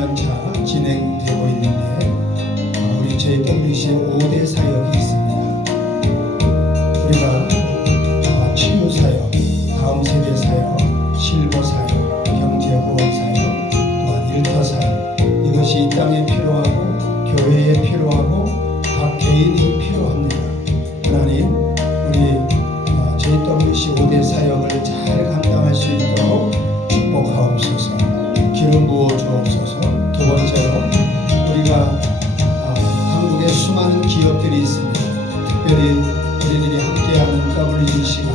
3년차 진행되고 있는데 우리 저희 WC에 5대 사역이 있습니다. 우리가 치유 사역, 다음 세대 사역, 실버 사역, 경제 후원 사역, 또한 일터 사역, 이것이 이 땅에 필요하고 교회에 필요하고 각 개인이 필요합니다. 하나님, 우리 JWC 5대 사역을 잘 감당할 수 있도록 축복하옵소서. 기름 부어 주옵소서. 두 번째로 우리가 한국에 수많은 기업들이 있습니다. 특별히 우리들이 함께하는 WGC가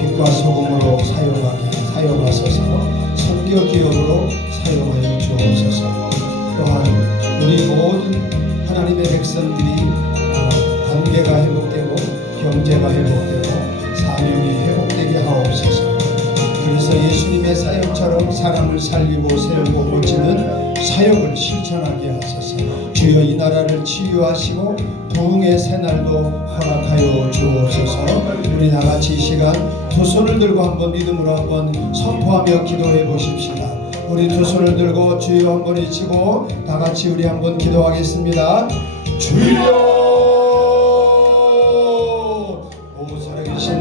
빛과 소금으로 사용하소서. 선교 기업으로 사용하여 주옵소서. 또한 우리 모든 하나님의 백성들이 관계가 회복되고 경제가 회복되고 사명이 회복되게 하옵소서. 그래서 예수님의 사역처럼 사람을 살리고 세우고 고치는 사역을 실천하게 하소서. 주여 이 나라를 치유하시고 부흥의 새날도 허락하여 주옵소서. 우리 다같이 이 시간 두 손을 들고 한번 믿음으로 한번 선포하며 기도해 보십시다. 우리 두 손을 들고 주여 한번 외치고 다같이 우리 한번 기도하겠습니다. 주여,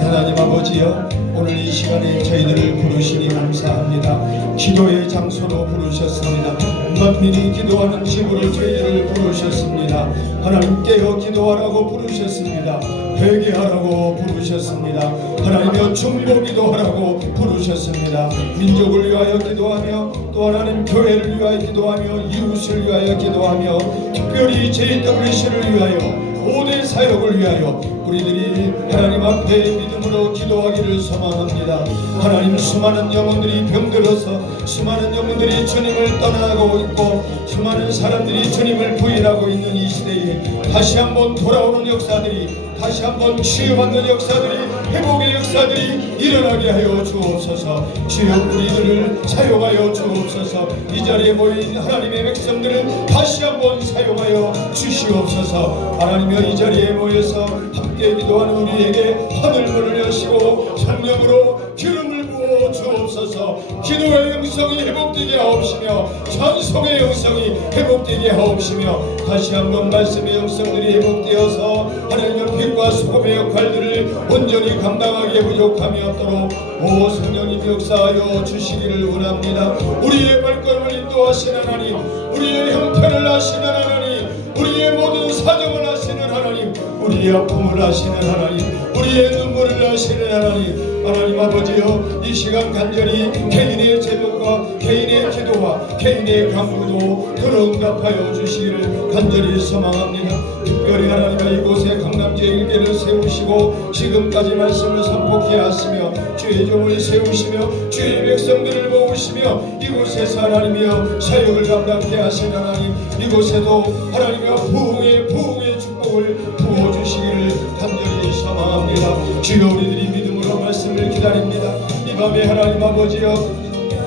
하나님 아버지여, 오늘 이 시간에 저희들을 부르시니 감사합니다. 기도의 장소로 부르셨습니다. 만민이 기도하는 집으로 저희들을 부르셨습니다. 하나님 깨어 기도하라고 부르셨습니다. 회개하라고 부르셨습니다. 하나님여 중보 기도하라고 부르셨습니다. 민족을 위하여 기도하며 또 하나님 교회를 위하여 기도하며 이웃을 위하여 기도하며 특별히 JWC를 위하여 5대 사역을 위하여 우리들이 하나님 앞에 믿음으로 기도하기를 소망합니다. 하나님, 수많은 영혼들이 병들어서 수많은 영혼들이 주님을 떠나고 있고 수많은 사람들이 주님을 부인하고 있는 이 시대에 다시 한번 돌아오는 역사들이, 다시 한번 치유받는 역사들이, 회복의 역사들이 일어나게 하여 주옵소서. 주여 우리들을 사용하여 주옵소서. 이 자리에 모인 하나님의 백성들을 다시 한번 사용하여 주시옵소서. 하나님여, 이 자리에 모여서 함께 기도하는 우리에게 하늘문을 여시고 성령으로 기름을 부어 주옵소서. 기도의 영성이 회복되게 하옵시며 찬송의 영성이 회복되게 하옵시며 다시 한번 말씀의 영성들이 회복되어서 하나님의 빛과 소금의 역할들을 온전히 감당하기에 부족함이 없도록 오 성령님 역사하여 주시기를 원합니다. 우리의 발걸음을 인도하시는 하나님, 우리의 형편을 아시는 하나님, 우리의 모든 사정을 아시는 하나님, 우리의 아픔을 아시는 하나님, 우리의 눈물을 아시는 하나님, 하나님 아버지여, 이 시간 간절히 개인의 제목과 개인의 기도와 개인의 간구도 들응답하여 주시기를 간절히 소망합니다. 특별히 하나님의 이곳에 강남제1개를 세우시고 지금까지 말씀을 선포케 하시며 주의 종을 세우시며 주의 백성들을 모으시며 이곳에서 하나님이여 사역을 감당케 하신 하나님, 이곳에도 하나님의 부흥의 축복을 부어주시기를 간절히 소망합니다. 주여 우리들이 믿음으로 말씀을 기다립니다. 이 밤에 하나님 아버지여,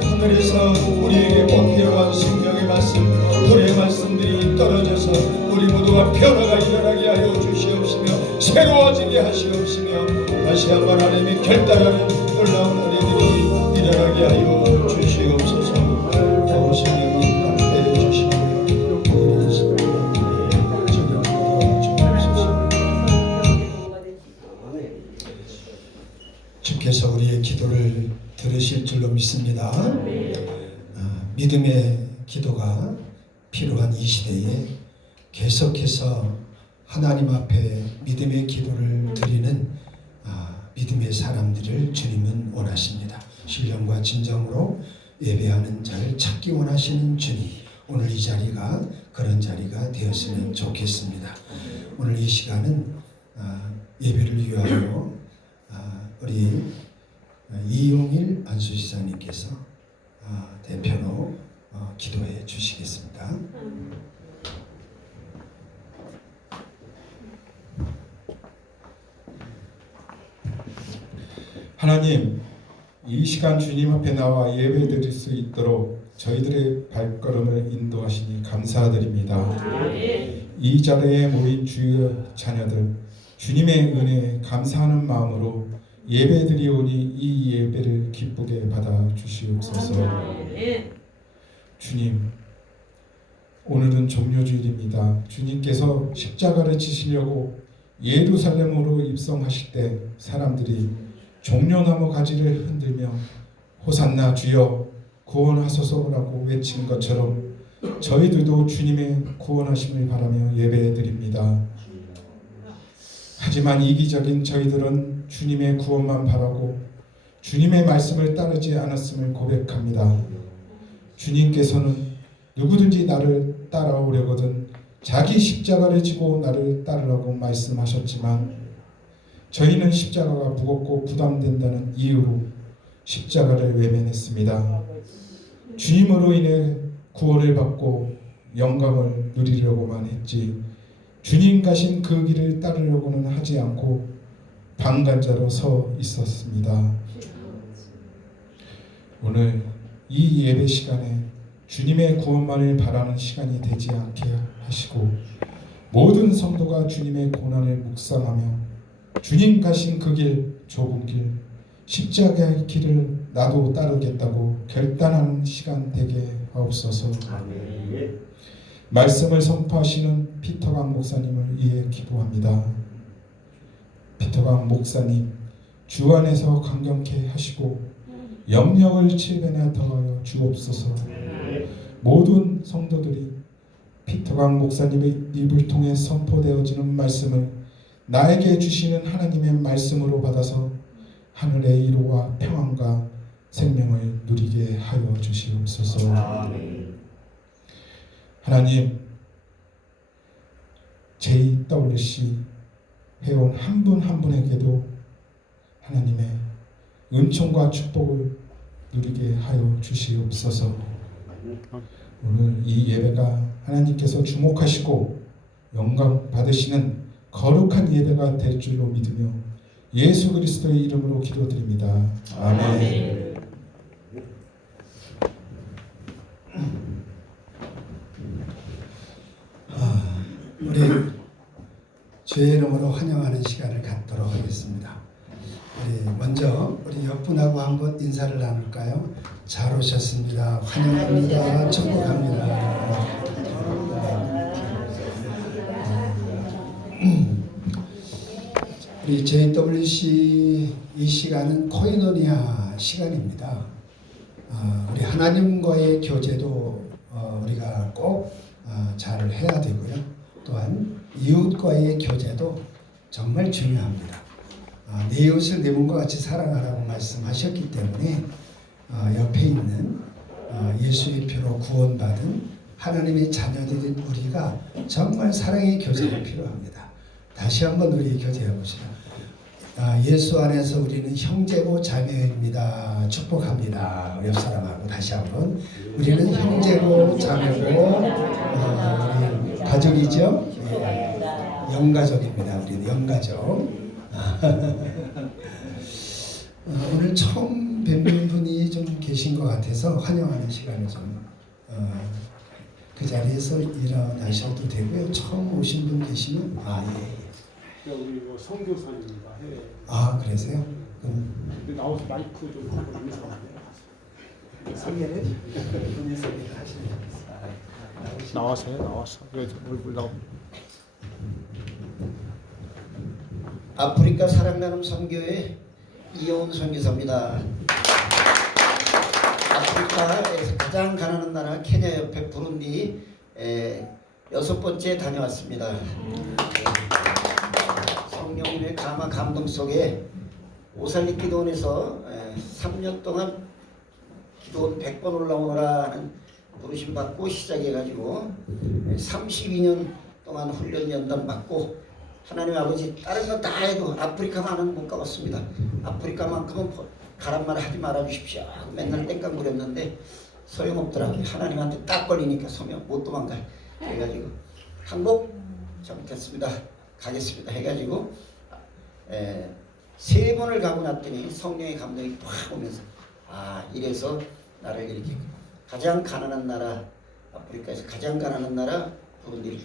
하늘에서 우리에게 꼭 필요한 생명의 말씀, 불의 말씀들이 떨어져서 우리 모두가 변화가 일어나게 하여 주시옵시며 새로워지게 하시옵시며 다시 한번 하나님의 결단하는 놀라운 은혜들이 일어나게 하여 주시옵소서. 성령님 함께해 주시기를 주께서 우리의 기도를 들으실 줄로 믿습니다. 믿음의 기도가 필요한 이 시대에 계속해서 하나님 앞에 믿음의 기도를 드리는 믿음의 사람들을 주님은 원하십니다. 신령과 진정으로 예배하는 자를 찾기 원하시는 주님, 오늘 이 자리가 그런 자리가 되었으면 좋겠습니다. 오늘 이 시간은 예배를 위하여 우리 이용일 안수지사님께서 대표로 기도해 주시겠습니다. 하나님, 이 시간 주님 앞에 나와 예배드릴 수 있도록 저희들의 발걸음을 인도하시니 감사드립니다. 이 자리에 모인 주의 자녀들, 주님의 은혜에 감사하는 마음으로 예배드리오니 이 예배를 기쁘게 받아 주시옵소서. 주님, 오늘은 종료주일입니다. 주님께서 십자가를 지시려고 예루살렘으로 입성하실 때 사람들이 종려나무 가지를 흔들며 호산나 주여 구원하소서라고 외친 것처럼 저희들도 주님의 구원하심을 바라며 예배드립니다. 하지만 이기적인 저희들은 주님의 구원만 바라고 주님의 말씀을 따르지 않았음을 고백합니다. 주님께서는 누구든지 나를 따라오려거든 자기 십자가를 지고 나를 따르라고 말씀하셨지만 저희는 십자가가 무겁고 부담된다는 이유로 십자가를 외면했습니다. 주님으로 인해 구원을 받고 영광을 누리려고만 했지 주님 가신 그 길을 따르려고는 하지 않고 방관자로 서 있었습니다. 오늘 이 예배 시간에 주님의 구원만을 바라는 시간이 되지 않게 하시고 모든 성도가 주님의 고난을 묵상하며 주님 가신 그 길, 좁은 길, 십자가의 길을 나도 따르겠다고 결단하는 시간 되게 하옵소서. 말씀을 선포하시는 피터강 목사님을 위해 기도합니다. 피터강 목사님, 주 안에서 강경케 하시고 영역을 7배나 더하여 주옵소서. 모든 성도들이 피터강 목사님의 입을 통해 선포되어지는 말씀을 나에게 주시는 하나님의 말씀으로 받아서 하늘의 위로와 평안과 생명을 누리게 하여 주시옵소서. 하나님, JWC 회원 한 분 한 분에게도 하나님의 은총과 축복을 누리게 하여 주시옵소서. 오늘 이 예배가 하나님께서 주목하시고 영광 받으시는 거룩한 예배가 될 줄로 믿으며 예수 그리스도의 이름으로 기도드립니다. 아멘. 우리 주의 이름으로 환영하는 시간을 갖도록 하겠습니다. 우리 먼저 우리 옆분하고 한번 인사를 나눌까요? 잘 오셨습니다. 환영합니다. 축복합니다. 우리 JWC 이 시간은 코이노니아 시간입니다. 우리 하나님과의 교제도 우리가 꼭 잘 해야 되고요. 또한 이웃과의 교제도 정말 중요합니다. 내 이웃을 내 몸과 같이 사랑하라고 말씀하셨기 때문에 옆에 있는 예수의 피로 구원받은 하나님의 자녀들인 우리가 정말 사랑의 교제가 필요합니다. 다시 한번 우리 교제해 봅시다. 예수 안에서 우리는 형제고 자매입니다. 축복합니다. 옆 사람하고 다시 한번 우리는 형제고 자매고 우리 가족이죠. 영가족입니다. 우리는 영가족. 오늘 처음 뵙는 분이 좀 계신 것 같아서 환영하는 시간을 좀 그 자리에서 일어나셔도 되고요. 처음 오신 분 계시면 예. 우리 선교사입니다. 그러세요? 나와서 마이크 좀 한번 인사하세요. 소개를 본인 소개를 하시면 나와서요. 나와서. 얼굴 나오. 아프리카 사랑나눔 선교회 이용훈 선교사입니다. 아프리카에서 가장 가난한 나라 케냐 옆에 부룬디 6번째 다녀왔습니다. 성령님의 감화 감동 속에 오살리 기도원에서 3년 동안 기도원 100번 올라오너라는 부르심 받고 시작해가지고 32년 동안 훈련 연단 받고 하나님 아버지 다른 거 다 해도 아프리카만은 못 가봤습니다. 아프리카만큼은 가란 말 하지 말아 주십시오. 맨날 땡깡 부렸는데 소용없더라고요. 하나님한테 딱 걸리니까 소명 못 도망가. 해가지고 항복 잘못했습니다. 가겠습니다. 해가지고 3번을 가고 났더니 성령의 감동이 확 오면서 이래서 나를 이렇게 가장 가난한 나라 아프리카에서 가장 가난한 나라 부분들이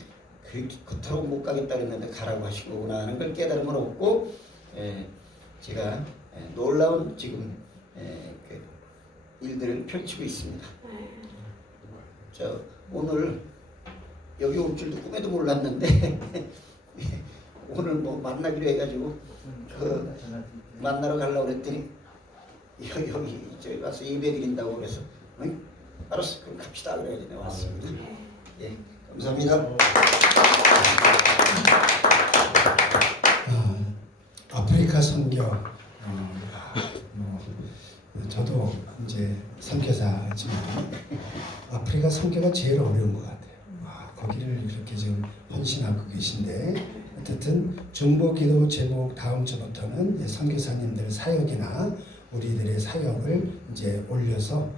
그토록 못 가겠다 그랬는데 가라고 하시구나 하는 걸 깨달음을 얻고 제가 놀라운 지금 그 일들을 펼치고 있습니다. 오늘 여기 올 줄도 꿈에도 몰랐는데 오늘 뭐 만나기로 해가지고 그 만나러 가려고 그랬더니 여기 저기 가서 예배 드린다고 그래서 응? 알았어 그럼 갑시다 그래가지고 내가 왔습니다. 예, 감사합니다. 아프리카 선교 저도 이제 선교사지만 아프리카 선교가 제일 어려운 것 같아요. 거기를 이렇게 지금 헌신하고 계신데 어쨌든 중보기도 제목 다음 주부터는 선교사님들의 사역이나 우리들의 사역을 이제 올려서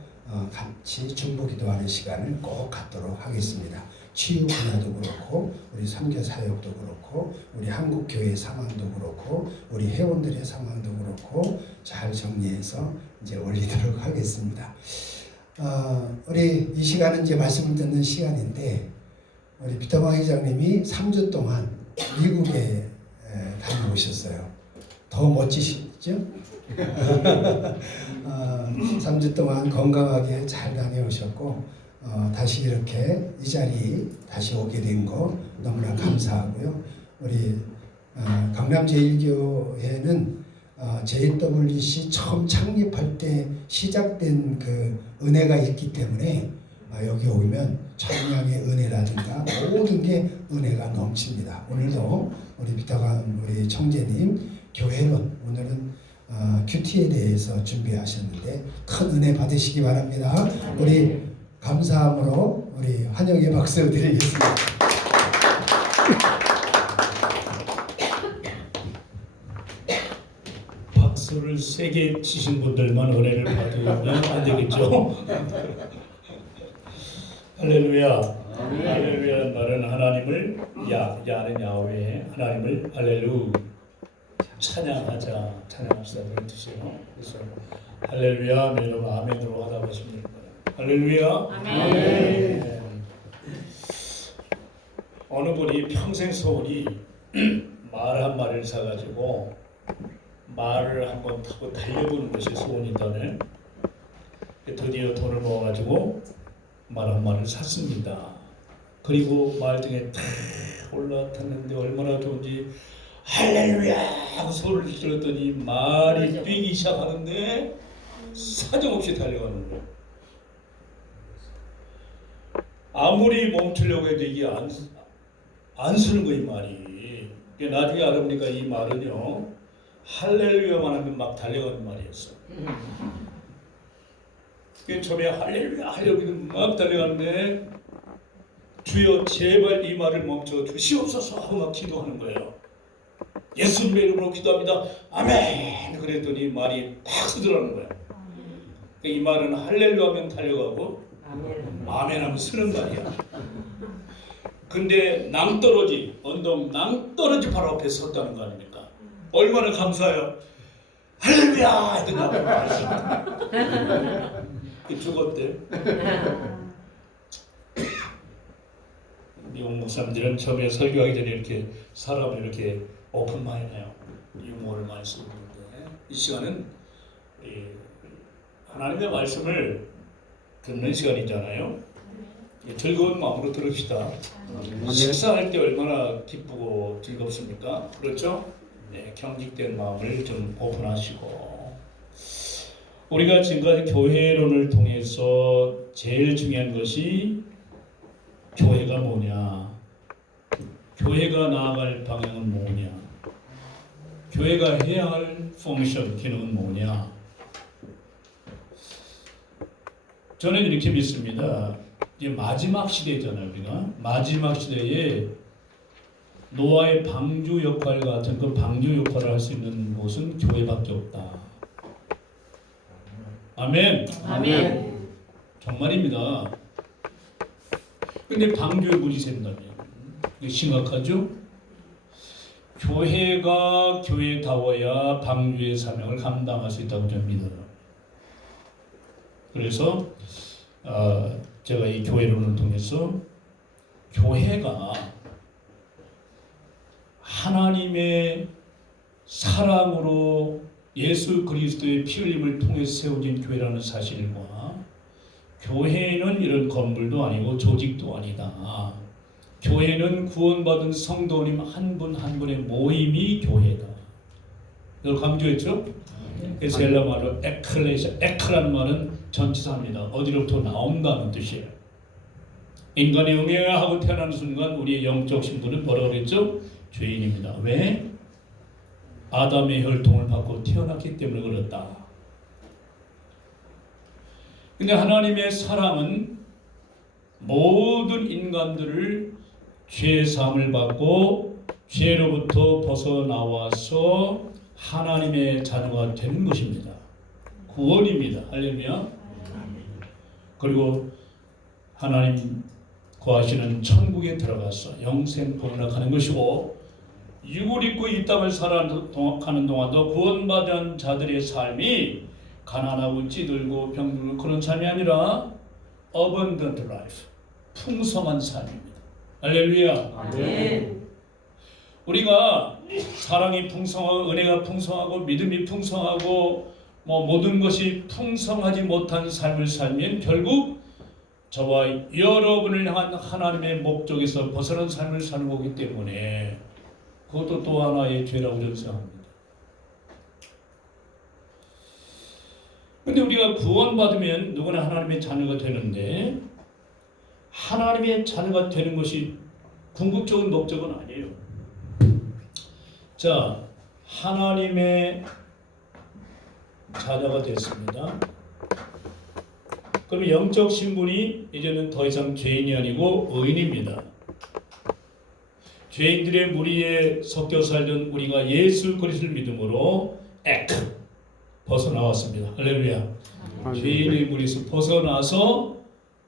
같이 중보기도하는 시간을 꼭 갖도록 하겠습니다. 치유 분야도 그렇고 우리 선교 사역도 그렇고 우리 한국 교회 상황도 그렇고 우리 회원들의 상황도 그렇고 잘 정리해서 이제 올리도록 하겠습니다. 우리 이 시간은 이제 말씀을 듣는 시간인데 우리 비터방 회장님이 3주 동안 미국에 다녀오셨어요. 더 멋지시죠? 3주 동안 건강하게 잘 다녀오셨고 다시 이렇게 이 자리 다시 오게 된 거 너무나 감사하고요. 우리 강남제일교회는 JWC 처음 창립할 때 시작된 그 은혜가 있기 때문에 여기 오면 청량의 은혜라든가 모든 게 은혜가 넘칩니다. 오늘도 우리 비타관 우리 청재님 교회론 오늘은 큐티에 대해서 준비하셨는데 큰 은혜 받으시기 바랍니다. 우리 감사함으로 우리 환영의 박수 드리겠습니다. 박수를 세게 치신 분들만 은혜를 받으면 안 되겠죠? 할렐루야. 할렐루야는 말은 하나님을 야는 야훼 하나님을 할렐루 찬양하자 찬양합시다 그런 뜻이에요. 그래서 할렐루야 하면 여러분 아멘으로 하다 보시면 됩니다. 할렐루야. 아멘. 어느 분이 평생 소원이 말 한 마리를 사가지고 말을 한번 타고 달려보는 것이 소원이다네. 드디어 돈을 모아가지고 말 한 마리를 샀습니다. 그리고 말 등에 탁 올라탔는데 얼마나 좋은지 할렐루야 하고 소리를 질렀더니 말이 뛰기 시작하는데 사정없이 달려가는 거예요. 아무리 멈추려고 해도 이게 안 쓰는 거예요 말이. 나중에 알아보니까 이 말은요 할렐루야만 하면 막 달려가는 말이었어. 처음에 할렐루야 하려고 막 달려가는데 주여 제발 이 말을 멈춰 주시옵소서 하고 막 기도하는 거예요. 예수님의 이름으로 기도합니다. 아멘. 그랬더니 말이 딱 서더라는 거예요. 이 말은 할렐루야 하면 달려가고 아멘 하면 쓰는 말이야. 근데 낭떠러지 언덕 낭떠러지 바로 앞에 섰다는 거 아닙니까? 얼마나 감사해요. 할렐루야 했더니 나보고 말했어. 죽었대. 미국 목사님들은 처음에 설교하기 전에 이렇게 사람을 이렇게 오픈 마인드해요. 유머를 많이 쓰고 있는데 이 시간은 하나님의 말씀을 듣는 시간이잖아요. 즐거운 마음으로 들읍시다. 식사할 때 얼마나 기쁘고 즐겁습니까? 그렇죠? 네, 경직된 마음을 좀 오픈하시고 우리가 지금까지 교회론을 통해서 제일 중요한 것이 교회가 뭐냐, 교회가 나아갈 방향은 뭐냐, 교회가 해야 할 펑션, 기능은 뭐냐. 저는 이렇게 믿습니다. 이제 마지막 시대잖아요. 우리가 마지막 시대에 노아의 방주 역할 같은 그 방주 역할을 할 수 있는 곳은 교회밖에 없다. 아멘. 아멘. 정말입니다. 근데 방주에 물이 샌다면 이게 심각하죠? 교회가 교회다워야 방주의 사명을 감당할 수 있다고 저는 믿어요. 그래서 제가 이 교회론을 통해서 교회가 하나님의 사랑으로 예수 그리스도의 피 흘림을 통해서 세워진 교회라는 사실과 교회는 이런 건물도 아니고 조직도 아니다. 교회는 구원받은 성도님 한 분 한 분의 모임이 교회다. 이걸 강조했죠? 그래서 헬라 말로 에클레시아, 에크라는 말은 전치사입니다. 어디로부터 나온다는 뜻이에요. 인간이 응해야 하고 태어나는 순간 우리의 영적 신분은 뭐라고 그랬죠? 죄인입니다. 왜? 아담의 혈통을 받고 태어났기 때문에 그렇다. 근데 하나님의 사랑은 모든 인간들을 죄 사함을 받고 죄로부터 벗어나와서 하나님의 자녀가 되는 것입니다. 구원입니다. 할렐루야. 그리고 하나님 거하시는 천국에 들어가서 영생 복락하는 것이고, 육을 입고 이 땅을 살아가는 동안도 구원받은 자들의 삶이 가난하고 찌들고 병들고 그런 삶이 아니라 abundant life, 풍성한 삶입니다. 할렐루야. 아멘. 우리가 사랑이 풍성하고 은혜가 풍성하고 믿음이 풍성하고 모든 것이 풍성하지 못한 삶을 살면 결국 저와 여러분을 향한 하나님의 목적에서 벗어난 삶을 사는 거기 때문에 그것도 또 하나의 죄라고 저는 생각합니다. 근데 우리가 구원받으면 누구나 하나님의 자녀가 되는데, 하나님의 자녀가 되는 것이 궁극적인 목적은 아니에요. 자, 하나님의 자녀가 됐습니다. 그럼 영적 신분이 이제는 더 이상 죄인이 아니고 의인입니다. 죄인들의 무리에 섞여 살던 우리가 예수 그리스도를 믿음으로 벗어나왔습니다. 할렐루야. 죄인의 무리에서 벗어나서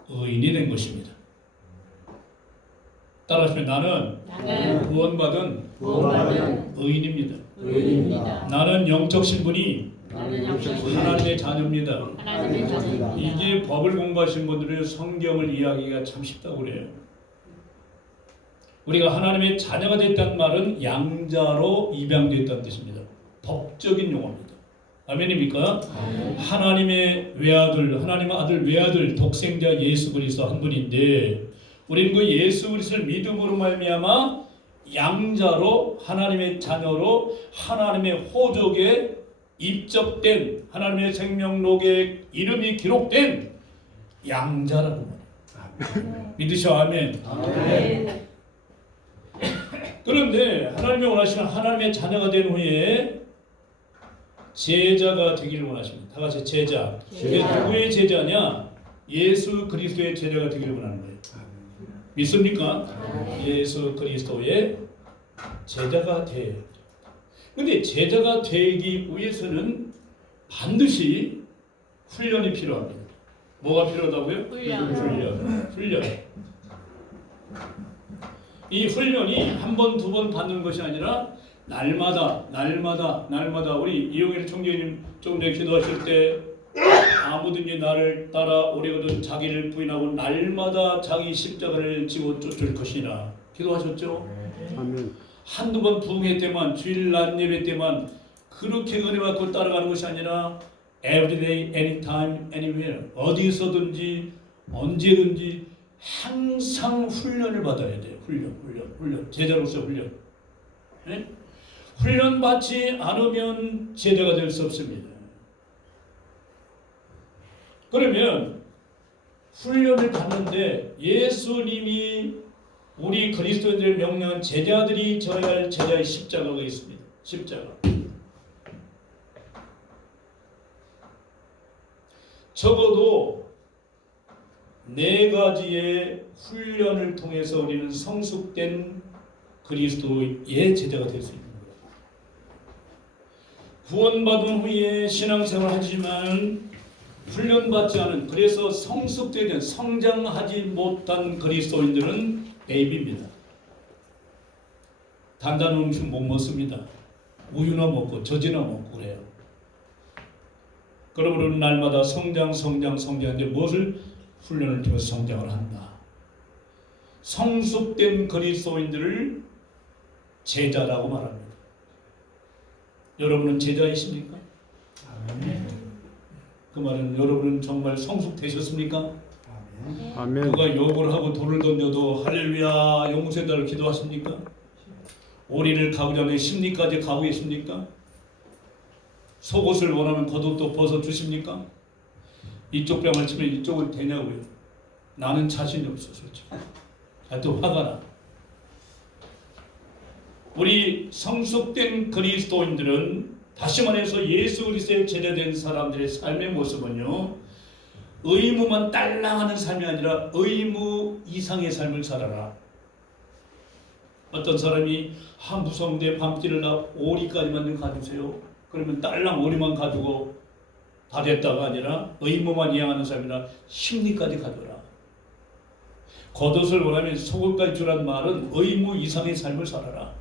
의인이 된 것입니다. 따라하시면 나는 구원받은 의인입니다. 의인입니다. 나는 영적 신분이 나는 영적 하나님의 자녀입니다. 하나님의 자녀입니다. 이게 법을 공부하신 분들은 성경을 이해하기가 참 쉽다고 그래요. 우리가 하나님의 자녀가 됐다는 말은 양자로 입양됐다는 뜻입니다. 법적인 용어입니다. 아멘입니까? 하나님의 외아들, 하나님의 아들 외아들, 독생자 예수 그리스도 한 분인데, 우리는 그 예수 그리스도를 믿음으로 말미암아 양자로 하나님의 자녀로 하나님의 호족에 입적된, 하나님의 생명록에 이름이 기록된 양자라는 말이에요. 믿으셔. 아멘. 아멘. 그런데 하나님이 원하시는 하나님의 자녀가 된 후에 제자가 되기를 원하십니다. 다 같이 제자. 이게 누구의 제자냐? 예수 그리스도의 제자가 되기를 원하는 거예요. 믿습니까? 예수 그리스도의 제자가 돼요. 근데 제자가 되기 위해서는 반드시 훈련이 필요합니다. 뭐가 필요하다고요? 훈련. 이 훈련이 한 번, 두 번 받는 것이 아니라 날마다 우리 이용일 총재님 조금 전에 기도하실 때 아무든지 나를 따라 오려거든 자기를 부인하고 날마다 자기 십자가를 지고 쫓을 것이라 기도하셨죠? 아멘. 한두 번 부흥회 때만, 주일 낮 예배 때만 그렇게 은혜 받고 따라가는 것이 아니라 every day, anytime, anywhere, 어디서든지 언제든지 항상 훈련을 받아야 돼요. 훈련. 제자로서 훈련. 네? 훈련 받지 않으면 제자가 될 수 없습니다. 그러면 훈련을 받는데 예수님이 우리 그리스도인들을 명령한 제자들이 져야 할 제자의 십자가가 있습니다. 십자가. 적어도 4가지의 훈련을 통해서 우리는 성숙된 그리스도의 제자가 될 수 있는 거예요. 구원받은 후에 신앙생활을 하지만 훈련받지 않은, 그래서 성숙되지, 성장하지 못한 그리스도인들은 베이비입니다. 단단한 음식 못 먹습니다. 우유나 먹고 젖이나 먹고 그래요. 그러므로 날마다 성장하는데 무엇을? 훈련을 통해서 성장을 한다. 성숙된 그리스도인들을 제자라고 말합니다. 여러분은 제자이십니까? 그 말은 여러분은 정말 성숙되셨습니까? 아멘. 누가 욕을 하고 돌을 던져도 할렐루야 용서해달라고 기도하십니까? 오리를 가기 전에 심리까지 가고 계십니까? 속옷을 원하면 겉옷도 벗어주십니까? 이쪽 뺨을 치면 이쪽은 되냐고요. 나는 자신이 없어 솔직히. 또 화가 나. 우리 성숙된 그리스도인들은 다시 말해서 예수 그리스도의 제자된 사람들의 삶의 모습은요, 의무만 딸랑하는 삶이 아니라 의무 이상의 삶을 살아라. 어떤 사람이 무서운데 밤길을 나 오리까지만 좀 가주세요. 그러면 딸랑 오리만 가지고 다 됐다가 아니라 의무만 이행하는 삶이라 심리까지 가져라. 겉옷을 원하면 속옷까지 주란 말은 의무 이상의 삶을 살아라.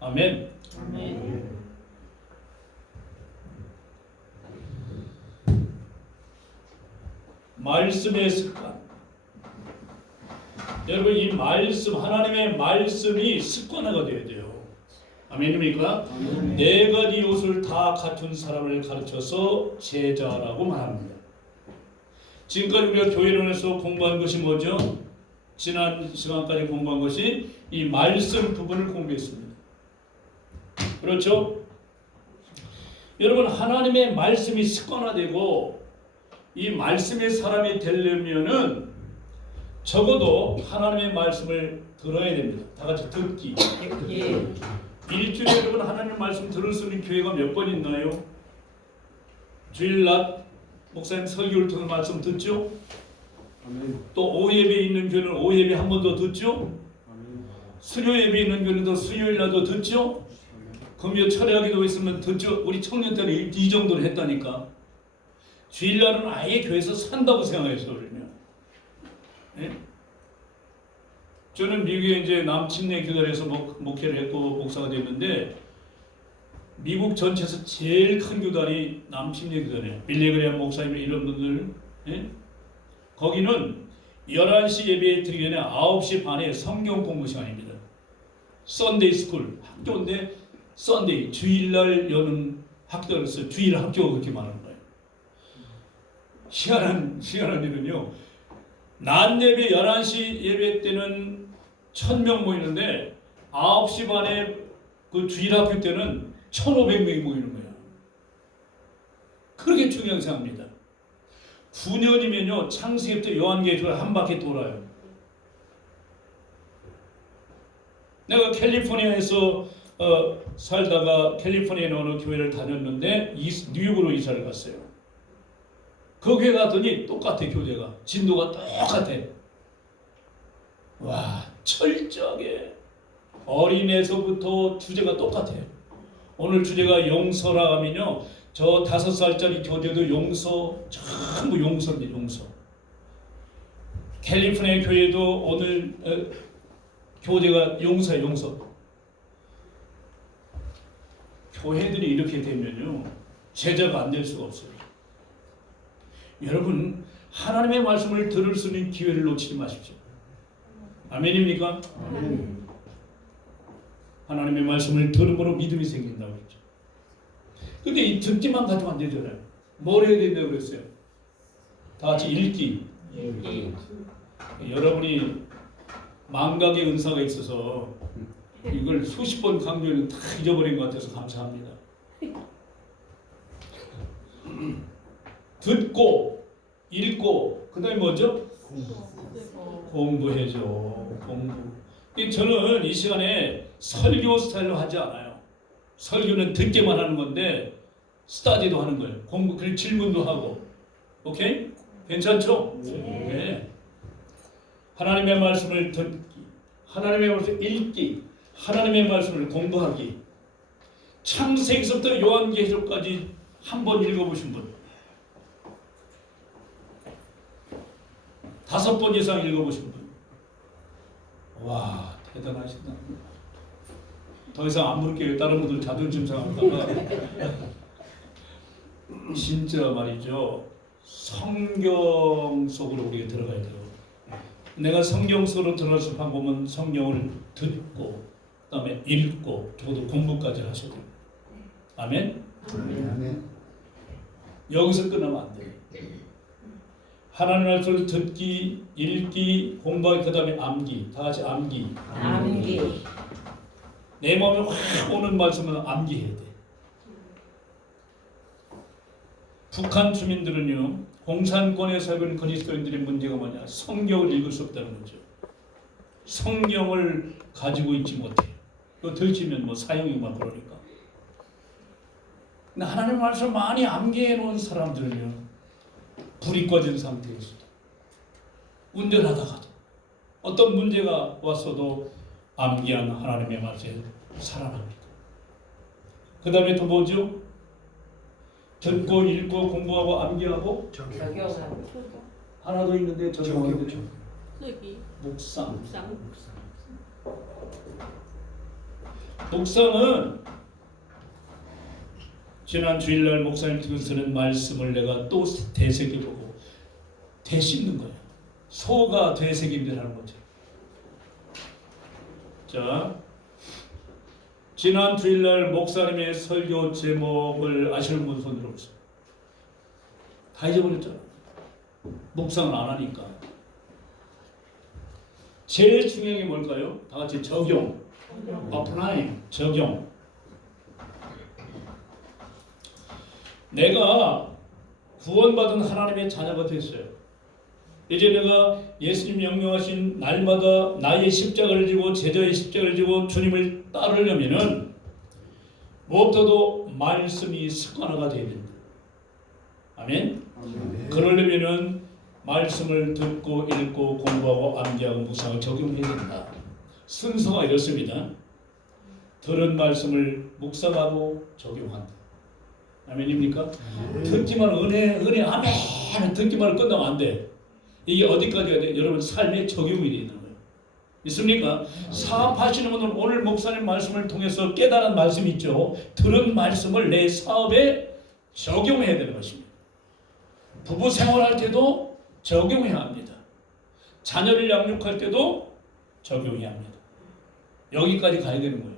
아멘. 아멘. 말씀의 습관. 여러분 이 말씀, 하나님의 말씀이 습관화가 되어야 돼요. 아멘입니까? 네 가지 요소를 다 갖춘 사람을 가르쳐서 제자라고 말합니다. 지금까지 우리가 교회론에서 공부한 것이 뭐죠? 지난 시간까지 공부한 것이 이 말씀 부분을 공부했습니다. 그렇죠? 여러분 하나님의 말씀이 습관화되고 이 말씀의 사람이 되려면은 적어도 하나님의 말씀을 들어야 됩니다. 다 같이 듣기. 예. 일주일에 여러분 하나님 말씀 들을 수 있는 교회가 몇 번 있나요? 주일날 목사님 설교를 듣는 말씀 듣죠? 아멘. 또 오예배 있는 교회는 오예배 한 번 더 듣죠? 아멘. 수요예배 있는 교회는 또 수요일날도 듣죠? 금요 철야기도 있으면 듣죠? 우리 청년 때는 이 정도로 했다니까. 주일날은 아예 교회에서 산다고 생각해서 그러면. 네? 저는 미국에 이제 남침내 교단에서 목회를 했고 목사가 됐는데 미국 전체에서 제일 큰 교단이 남침내 교단이에요. 빌리그레암 목사님 이런 분들. 예? 거기는 11시 예배 드리기 전에 9시 반에 성경 공부 시간입니다. 썬데이 스쿨 학교인데 썬데이 주일날 여는 학교로서 주일 학교가 그렇게 많은 거예요. 희한한 일은요. 낮 예배 11시 예배 때는 1000명 모이는데 9시 반에 그 주일 학교 때는 1500명이 모이는 거예요. 그렇게 중요하게 생각합니다. 9년이면요 창세기부터 요한계시록 한 바퀴 돌아요. 내가 캘리포니아에서 살다가 캘리포니아에 어느 교회를 다녔는데 뉴욕으로 이사를 갔어요. 그 교회 갔더니 똑같아. 교재가 진도가 똑같아. 와 철저하게 어린애서부터 주제가 똑같아요. 오늘 주제가 용서라 하면요 저 5살짜리 교재도 용서 전부 용서입니다. 용서. 캘리포니아 교회도 오늘 교재가 용서예요. 용서. 교회들이 이렇게 되면요 제자가 안 될 수가 없어요. 여러분 하나님의 말씀을 들을 수 있는 기회를 놓치지 마십시오. 아멘입니까? 아멘. 하나님의 말씀을 들음으로 믿음이 생긴다고 그랬죠. 근데 이 듣기만 가지고 안 되잖아요. 뭘 해야 된다고 그랬어요? 다 같이 읽기. 예. 여러분이 망각의 은사가 있어서 이걸 수십 번 강조해도 다 잊어버린 것 같아서 감사합니다. 듣고 읽고 그 다음에 뭐죠? 공부해줘. 공부. 저는 이 시간에 설교 스타일로 하지 않아요. 설교는 듣기만 하는 건데 스타디도 하는 거예요. 공부, 그리고 질문도 하고. 오케이? 괜찮죠? 네. 하나님의 말씀을 듣기, 하나님의 말씀을 읽기, 하나님의 말씀을 공부하기. 창세기서부터 요한계시록까지 한번 읽어보신 분. 5번 이상 읽어보신 분. 와 대단하시다. 더 이상 안 물을게요. 다른 분들 자존심 상할까봐. 진짜 말이죠. 성경 속으로 우리가 들어가야 돼요. 내가 성경 속으로 들어갈 방법은 성경을 듣고 그다음에 읽고 적어도 공부까지 하셔야 돼요. 아멘? 아멘. 여기서 끝나면 안 돼요. 하나님 말씀을 듣기, 읽기, 공부하기, 그 다음에 암기. 다 같이 암기. 암기. 내 마음에 확 오는 말씀은 암기해야 돼. 북한 주민들은요, 공산권에 살고 있는 그리스도인들의 문제가 뭐냐? 성경을 읽을 수 없다는 거죠. 성경을 가지고 있지 못해. 그거 들키면 뭐 사형이 막 그러니까. 근데 하나님 말씀 많이 암기해 놓은 사람들은요, 불이 꺼진 상태에서도, 운전하다가도, 어떤 문제가 왔어도 암기한 하나님의 말씀에 살아납니다. 그 다음에 또 뭐죠? 듣고 읽고 공부하고 암기하고 적용하고. 하나 더 있는데 적용하는데 쓰기. 묵상. 묵상. 묵상은 지난 주일날 목사님 듣는 말씀을 내가 또 되새겨보고 되씹는 거야. 소가 되새김이라는 거죠. 자, 지난 주일날 목사님의 설교 제목을 아시는 분 손 들어보세요. 다 잊어버렸잖아. 묵상을 안 하니까. 제일 중요한 게 뭘까요? 다 같이 적용. apply, 적용. 내가 구원받은 하나님의 자녀가 됐어요. 이제 내가 예수님 명령하신 날마다 나의 십자가를 지고 제자의 십자가를 지고 주님을 따르려면은 무엇보다도 말씀이 습관화가 되어야 된다. 아멘? 그러려면은 말씀을 듣고 읽고 공부하고 암기하고 묵상을 적용해야 된다. 순서가 이렇습니다. 들은 말씀을 묵상하고 적용한다. 아멘입니까? 듣기만 은혜 아멘 듣기만 끝나면 안 돼. 이게 어디까지가 돼? 여러분 삶에 적용이 되는 거예요. 있습니까? 사업하시는 분은 오늘 목사님 말씀을 통해서 깨달은 말씀이 있죠. 들은 말씀을 내 사업에 적용해야 되는 것입니다. 부부 생활할 때도 적용해야 합니다. 자녀를 양육할 때도 적용해야 합니다. 여기까지 가야 되는 거예요.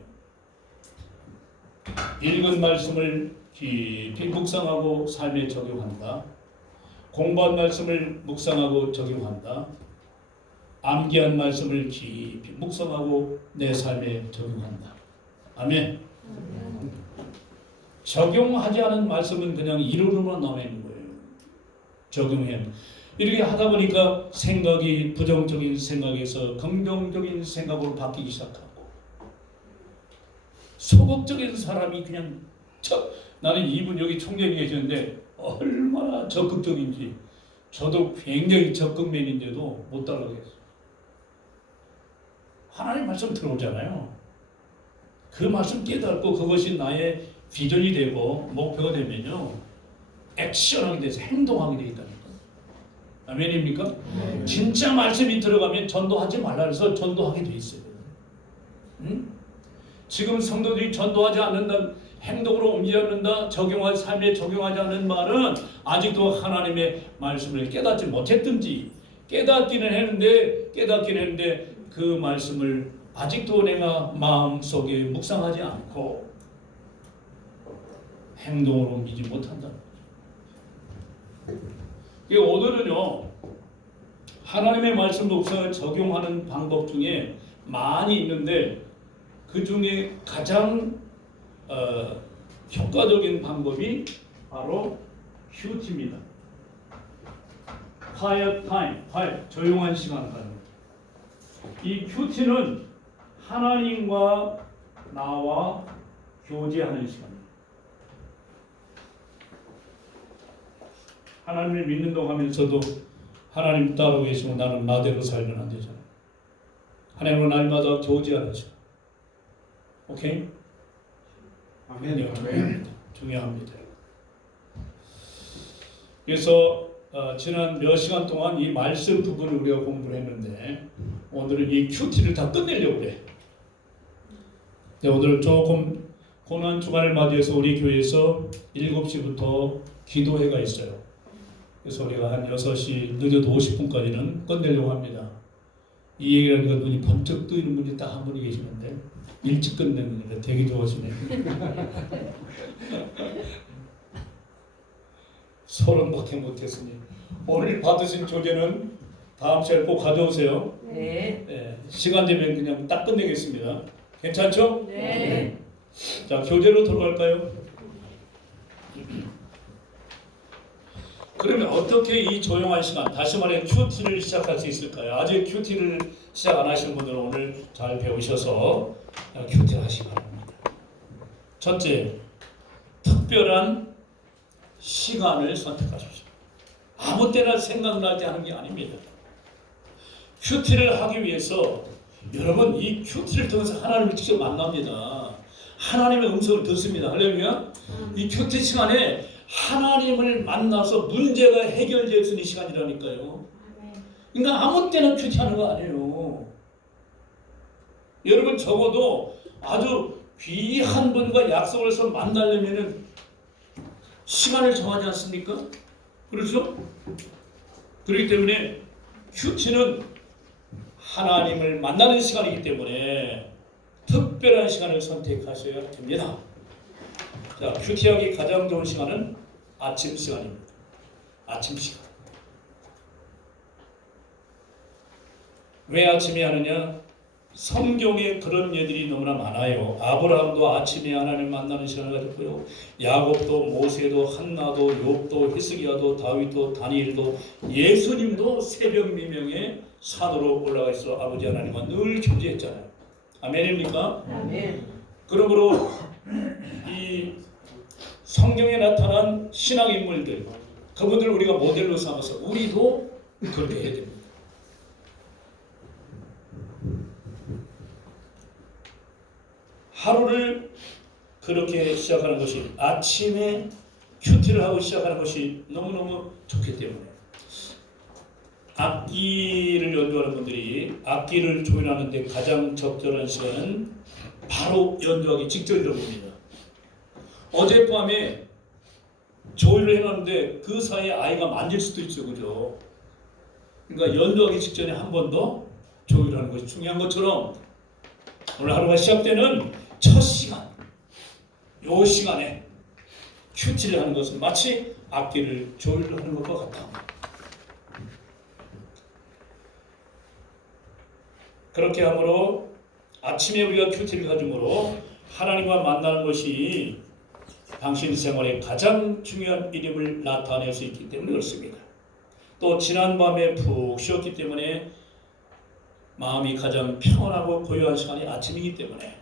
읽은 말씀을 깊이 묵상하고 삶에 적용한다. 공부한 말씀을 묵상하고 적용한다. 암기한 말씀을 깊이 묵상하고 내 삶에 적용한다. 아멘. 적용하지 않은 말씀은 그냥 이론으로만 남아 있는 거예요. 적용해. 이렇게 하다 보니까 생각이 부정적인 생각에서 긍정적인 생각으로 바뀌기 시작하고, 소극적인 사람이 그냥 나는 이분 여기 총장이 계시는데 얼마나 적극적인지, 저도 굉장히 적극맨인데도 못 따라가겠어요. 하나님 말씀 들어오잖아요. 그 말씀 깨닫고 그것이 나의 비전이 되고 목표가 되면요, 액션하게 돼서 행동하게 돼 있다니까. 아멘입니까? 진짜 말씀이 들어가면 전도하지 말라 해서 전도하게 돼 있어요. 응? 지금 성도들이 전도하지 않는다, 행동으로 옮기지 않는다, 삶에 적용하지 않는 말은 아직도 하나님의 말씀을 깨닫지 못했든지, 깨닫기는 했는데 그 말씀을 아직도 내가 마음속에 묵상하지 않고 행동으로 옮기지 못한다. 오늘은요, 하나님의 말씀 묵상을 적용하는 방법 중에 많이 있는데 그 중에 가장 효과적인 방법이 바로 큐티입니다. Quiet time, 조용한 시간을 가는 거예요. 이 큐티는 하나님과 나와 교제하는 시간입니다. 하나님을 믿는다고 하면서도 하나님 따로 계시고 나는 나대로 살면 안 되잖아요. 하나님과 날마다 교제하는 시간. 오케이? 아멘. 중요합니다. 그래서 지난 몇 시간 동안 이 말씀 부분을 우리가 공부를 했는데 오늘은 이 큐티를 다 끝내려고 그래. 오늘 조금 고난 주간을 맞이해서 우리 교회에서 7시부터 기도회가 있어요. 그래서 우리가 한 6시 늦어도 50분까지는 끝내려고 합니다. 이 얘기를 하니까 눈이 번쩍 뜨이는 분이 딱 한 분이 계시는데 일찍 끝내는 거니까 되게 좋아하시네요. 서른밖에 못했으니 오늘 받으신 교재는 다음 시간에 꼭 가져오세요. 네. 네, 시간 되면 그냥 딱 끝내겠습니다. 괜찮죠? 네. 자, 교재로 들어갈까요? 그러면 어떻게 이 조용한 시간, 다시 말해 큐티를 시작할 수 있을까요? 아직 큐티를 시작 안 하신 분들은 오늘 잘 배우셔서 큐티를 하시기 바랍니다. 첫째, 특별한 시간을 선택하십시오. 아무 때나 생각날 때 하는 게 아닙니다. 큐티를 하기 위해서 여러분 이 큐티를 통해서 하나님을 직접 만납니다. 하나님의 음성을 듣습니다. 할렐루야. 이 큐티 시간에 하나님을 만나서 문제가 해결될 수 있는 시간이라니까요. 그러니까 아무 때나 큐티하는 거 아니에요. 여러분 적어도 아주 귀한 분과 약속을 해서 만나려면은 시간을 정하지 않습니까? 그렇죠? 그렇기 때문에 큐티는 하나님을 만나는 시간이기 때문에 특별한 시간을 선택하셔야 됩니다. 자, 큐티하기 가장 좋은 시간은 아침 시간입니다. 아침 시간. 왜 아침에 하느냐? 성경에 그런 예들이 너무나 많아요. 아브라함도 아침에 하나님 만나는 시간을 가졌고요. 야곱도 모세도 한나도 욥도 히스기야도 다윗도 다니엘도 예수님도 새벽 미명에 산으로 올라가 있어 아버지 하나님과 늘 교제했잖아요. 아멘입니까? 아멘. 그러므로 이 성경에 나타난 신앙 인물들, 그분들 우리가 모델로 삼아서 우리도 그렇게 해야 됩니다. 하루를 그렇게 시작하는 것이, 아침에 큐티를 하고 시작하는 것이 너무너무 좋기 때문에 악기를 연주하는 분들이 악기를 조율하는데 가장 적절한 시간은 바로 연주하기 직전이라고 봅니다. 어젯밤에 조율을 해놨는데 그 사이에 아이가 만질 수도 있죠, 그죠? 그러니까 연주하기 직전에 한 번 더 조율하는 것이 중요한 것처럼 오늘 하루가 시작되는 첫 시간, 요 시간에 큐티를 하는 것은 마치 악기를 조율하는 것과 같다. 그렇게 함으로 아침에 우리가 큐티를 가짐으로 하나님과 만나는 것이 당신 생활의 가장 중요한 일임을 나타낼 수 있기 때문에 그렇습니다. 또 지난밤에 푹 쉬었기 때문에 마음이 가장 평온하고 고요한 시간이 아침이기 때문에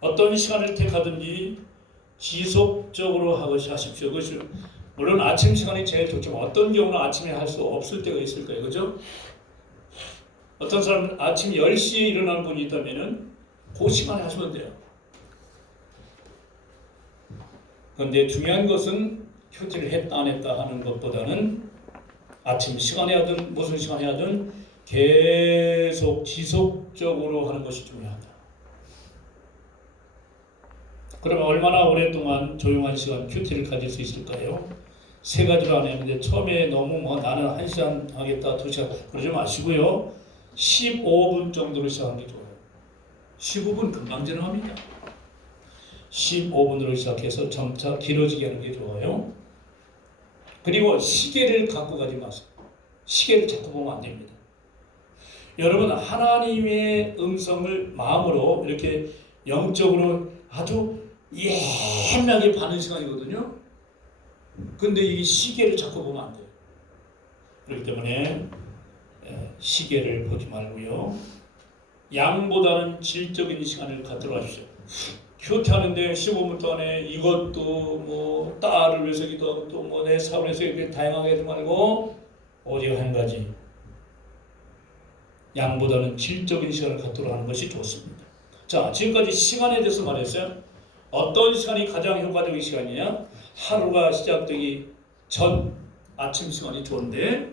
어떤 시간을 택하든지 지속적으로 하십시오. 그것이 물론 아침 시간이 제일 좋지만 어떤 경우는 아침에 할 수 없을 때가 있을 거예요. 그죠? 어떤 사람은 아침 10시에 일어나는 분이 있다면 그 시간에 하시면 돼요. 그런데 중요한 것은 큐티를 했다 안 했다 하는 것보다는 아침 시간에 하든 무슨 시간에 하든 계속 지속적으로 하는 것이 중요하다. 그러면 얼마나 오랫동안 조용한 시간 큐티를 가질 수 있을까요? 세 가지로 안 했는데 처음에 너무 나는 1시간 하겠다 2시간 그러지 마시고요. 15분 정도로 시작하는 게 좋아요. 15분 금방 지나갑니다. 15분으로 시작해서 점차 길어지게 하는 게 좋아요. 그리고 시계를 갖고 가지 마세요. 시계를 자꾸 보면 안 됩니다. 여러분 하나님의 음성을 마음으로 이렇게 영적으로 아주 예민하게 받는 시간이거든요. 근데 이 시계를 자꾸 보면 안 돼요. 그렇기 때문에 시계를 보지 말고요. 양보다는 질적인 시간을 갖도록 하십시오. 큐티 하는데 15분 동안에 이것도 뭐 딸을 위해서 기도하고 또 뭐 내 사업을 위해서 이렇게 다양하게 하지 말고 오직 한 가지 양보다는 질적인 시간을 갖도록 하는 것이 좋습니다. 자, 지금까지 시간에 대해서 말했어요. 어떤 시간이 가장 효과적인 시간이냐? 하루가 시작되기 전 아침 시간이 좋은데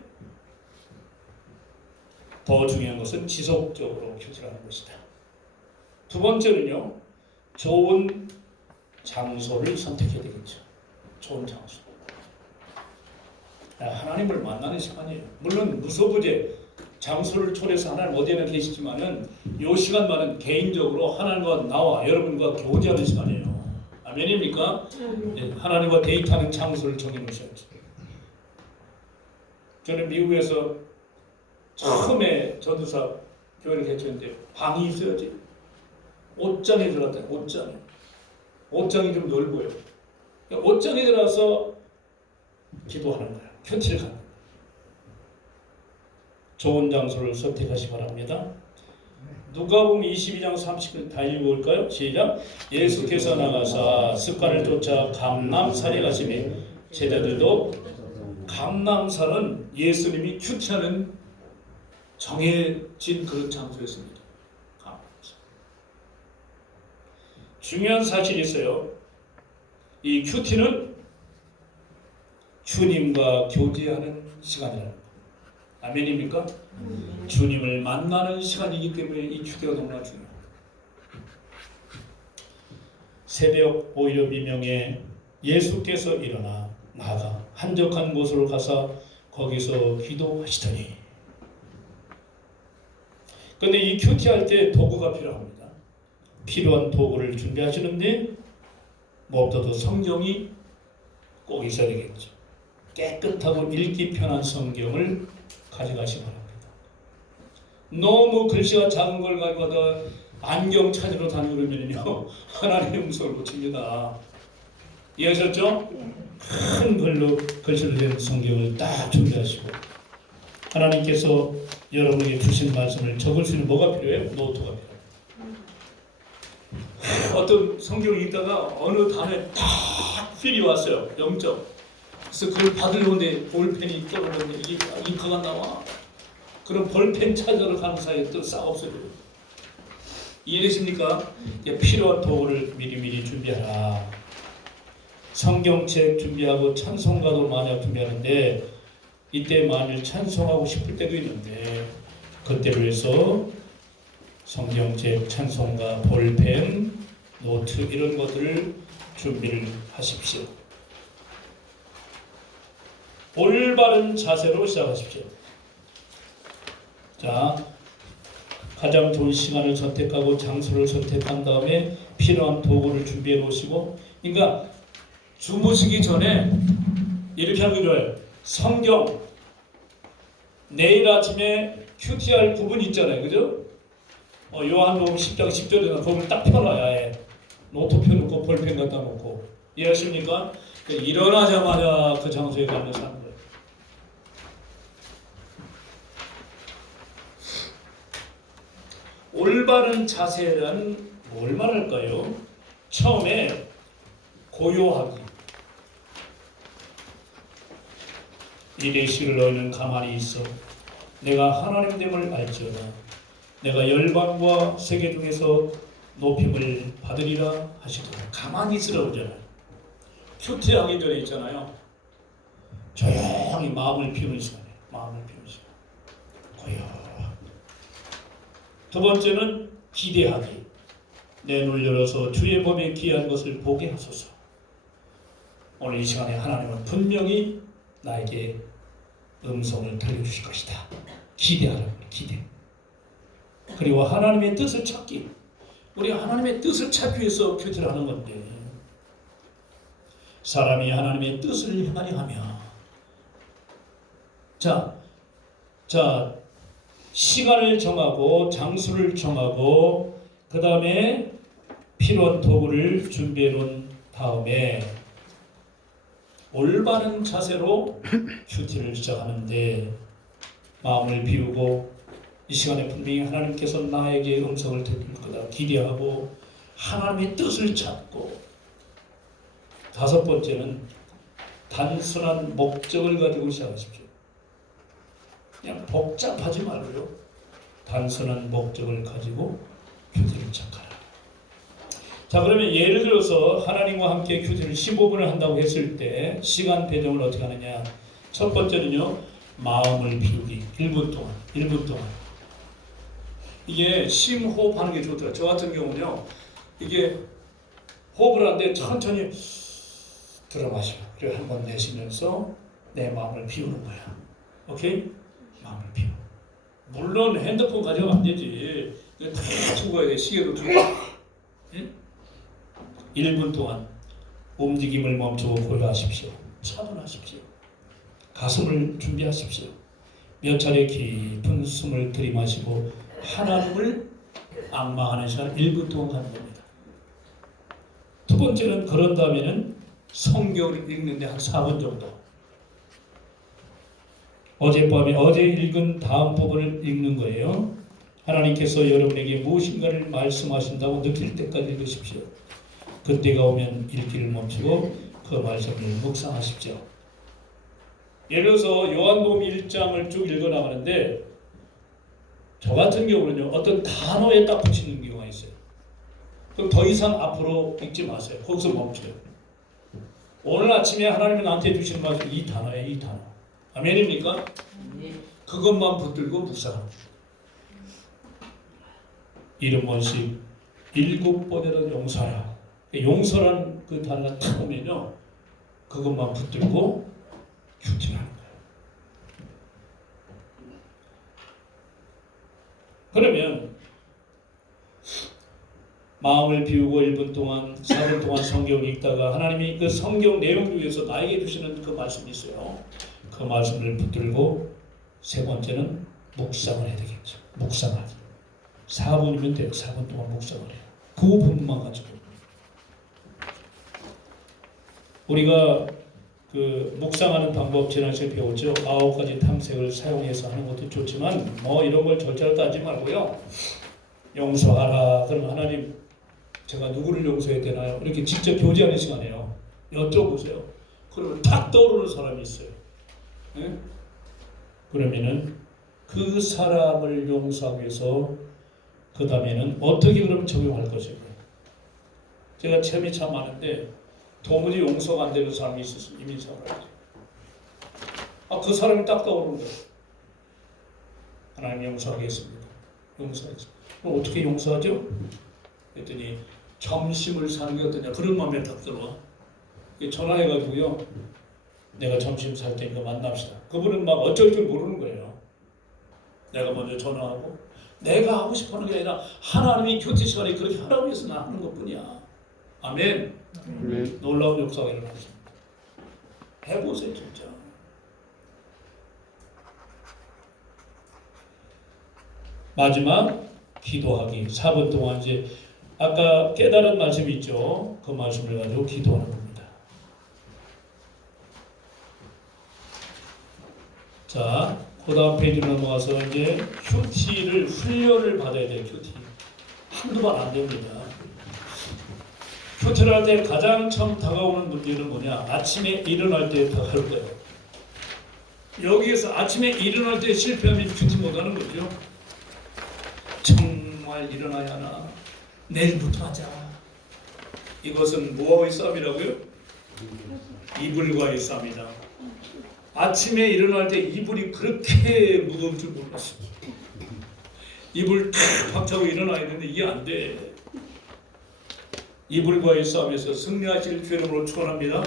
더 중요한 것은 지속적으로 큐티를 하는 것이다. 두 번째는요. 좋은 장소를 선택해야 되겠죠. 좋은 장소. 하나님을 만나는 시간이에요. 물론 무소부재 장소를 초래해서 하나님 어디에나 계시지만은 이 시간만은 개인적으로 하나님과 나와 여러분과 교제하는 시간이에요. 아멘입니까? 네, 하나님과 데이트하는 장소를 정해 놓으셨죠. 저는 미국에서 처음에 전도사 교회를 개최했는데 방이 있어야지. 옷장에 들어갔다. 옷장이 좀 넓어요. 옷장에 들어가서 기도하는 거야. 큐티를 가는 거야. 좋은 장소를 선택하시 바랍니다. 누가복음 22장 30절 다 읽어볼까요? 시작. 예수께서 나가사 습관을 쫓아 감람산에 가시매 제자들도 감람산은 예수님이 큐티하는 정해진 그런 장소였습니다. 중요한 사실이 있어요. 이 큐티는 주님과 교제하는 시간이라는 거예요. 아멘입니까? 주님을 만나는 시간이기 때문에 이 큐티가 너무나 중요해요. 새벽 오히려 미명에 예수께서 일어나 나가 한적한 곳으로 가서 거기서 기도하시더니, 근데 이 큐티할 때 도구가 필요합니다. 필요한 도구를 준비하시는데 무엇보다도 성경이 꼭 있어야 되겠죠. 깨끗하고 읽기 편한 성경을 가져가시기 바랍니다. 너무 글씨가 작은 걸 가지고 가다 안경 찾으러 다니고 그러면요 하나님의 음성을 못 칩니다. 이해하셨죠? 큰 글로 글씨로 된 성경을 딱 준비하시고, 하나님께서 여러분에게 주신 말씀을 적을 수 있는 뭐가 필요해요? 노트가 필요해요. 어떤 성경을 읽다가 어느 단어에 딱 필이 왔어요. 0점. 그래서 그걸 받으려는데 볼펜이 떨어졌는데 이게 잉크가 나와. 그럼 볼펜 찾으러 가는 사이에 또 싹 없어져요. 이해되십니까? 필요한 도구를 미리미리 준비하라. 성경책 준비하고 찬송가도 만약 준비하는데 이때 만일 찬송하고 싶을 때도 있는데 그때로 해서 성경책, 찬송가, 볼펜, 노트 이런 것들을 준비를 하십시오. 올바른 자세로 시작하십시오. 자, 가장 좋은 시간을 선택하고 장소를 선택한 다음에 필요한 도구를 준비해 놓으시고, 그러니까 주무시기 전에 이렇게 하는 게 좋아요. 성경, 내일 아침에 큐티할 부분 있잖아요. 그죠? 요한복음 10장 10절에는 거기를 딱 펴놔야 해. 노트 펴놓고 볼펜 갖다 놓고. 이해하십니까? 일어나자마자 그 장소에 가면 사는 거예요. 올바른 자세란 뭘 말할까요? 처음에 고요하기. 이 내식을 너희는 가만히 있어. 내가 하나님됨을 알지어다. 내가 열방과 세계 중에서 높임을 받으리라 하시더라. 가만히 있으라고 하잖아요. 큐티하기 전에 있잖아요. 조용히 마음을 비우는 시간이에요. 마음을 비우는 시간. 고요하게. 두 번째는 기대하기. 내 눈을 열어서 주의 법에 귀한 것을 보게 하소서. 오늘 이 시간에 하나님은 분명히 나에게 음성을 들려주실 것이다. 기대하라고. 기대. 그리고 하나님의 뜻을 찾기. 우리 하나님의 뜻을 찾기 위해서 큐티를 하는 건데, 사람이 하나님의 뜻을 행하려 하며, 자 시간을 정하고 장소를 정하고 그 다음에 필요한 도구를 준비해 놓은 다음에 올바른 자세로 큐티를 시작하는데 마음을 비우고 이 시간에 분명히 하나님께서 나에게 음성을 들릴 거다 기대하고 하나님의 뜻을 찾고, 다섯 번째는 단순한 목적을 가지고 시작하십시오. 그냥 복잡하지 말고요. 단순한 목적을 가지고 큐티를 시작하라. 자, 그러면 예를 들어서 하나님과 함께 큐티를 15분을 한다고 했을 때 시간 배정을 어떻게 하느냐. 첫 번째는요. 마음을 비우기. 1분 동안. 이게 심호흡하는 게 좋더라. 저 같은 경우는요. 이게 호흡을 하는데 천천히 들어 마시고 그리고 한번 내쉬면서 내 마음을 비우는 거야. 오케이? 마음을 비워. 물론 핸드폰 가져가면 안 되지. 이거 다 두고 가야 돼. 시계도 두고. 응? 1분 동안 움직임을 멈추고 고요하십시오. 차분하십시오. 가슴을 준비하십시오. 몇 차례 깊은 숨을 들이마시고 하나님을 앙망하는 시간 1분 동안 가는 겁니다. 두 번째는 그런 다음에는 성경을 읽는데 한 4분 정도. 어젯밤에 어제 읽은 다음 부분을 읽는 거예요. 하나님께서 여러분에게 무엇인가를 말씀하신다고 느낄 때까지 읽으십시오. 그때가 오면 읽기를 멈추고 그 말씀을 묵상하십시오. 예를 들어서 요한복음 1장을 쭉 읽어나가는데 저 같은 경우는요, 어떤 단어에 딱 붙이는 경우가 있어요. 그럼 더 이상 앞으로 읽지 마세요. 거기서 멈춰요. 오늘 아침에 하나님이 나한테 주신 말씀 이 단어예요. 이 단어. 아멘입니까? 그것만 붙들고 묵상합니다. 70번씩 7번이라도 용서하라. 용서란 그 단어가 탁 오면요, 그것만 붙들고 큐티를 하는 거예요. 그러면 마음을 비우고 1분 동안, 4분 동안 성경을 읽다가 하나님이 그 성경 내용 중에서 나에게 주시는 그 말씀이 있어요. 그 말씀을 붙들고 세 번째는 묵상을 해야 되겠죠. 묵상하기. 4분이면 돼요. 4분 동안 묵상을 해요. 그 부분만 가지고. 우리가 그 묵상하는 방법 지난 시간에 배웠죠. 9가지 탐색을 사용해서 하는 것도 좋지만 뭐 이런 걸 절대로 따지 말고요. 용서하라. 그럼 하나님 제가 누구를 용서해야 되나요? 이렇게 직접 교제하는 시간이에요. 여쭤보세요. 그러면 탁 떠오르는 사람이 있어요. 네? 그러면은 그 사람을 용서하기 위해서 그 다음에는 어떻게 그럼 적용할 것인가. 제가 체험이 참 많은데 도무지 용서가 안 되는 사람이 있었어요. 이미 생각하죠. 그 사람이 딱 떠오르는 거예요. 하나님 용서하겠습니다. 용서하겠습니다. 그럼 어떻게 용서하죠? 그랬더니 점심을 사는 게 어떠냐. 그런 마음에 딱 들어와. 전화해가지고요. 내가 점심 살 테니까 만납시다. 그분은 막 어쩔 줄 모르는 거예요. 내가 먼저 전화하고 내가 하고 싶어하는 게 아니라 하나님이 교제 시간에 그렇게 하라고 해서 나 하는 것뿐이야. 아멘. 놀라운 역사가 일어났습니다. 해보세요 진짜. 마지막 기도하기. 4분 동안 이제 아까 깨달은 말씀이 있죠. 그 말씀을 가지고 기도하는 겁니다. 자, 그 다음 페이지로 넘어가서 이제 큐티를 훈련을 받아야 돼요. 큐티. 한두 번 안 됩니다. 큐티를 할 때 가장 처음 다가오는 문제는 뭐냐? 아침에 일어날 때 다가올 거예요. 여기에서 아침에 일어날 때 실패하면 큐티 못하는 거죠. 정말 일어나야 하나? 내일부터 하자. 이것은 무엇의 싸움이라고요? 이불과의 싸움이다. 아침에 일어날 때 이불이 그렇게 무거울 줄 몰랐어요. 이불 탁 박차고 일어나야 되는데 이게 안 돼. 이불과의 싸움에서 승리하실 주 이름으로 축원합니다.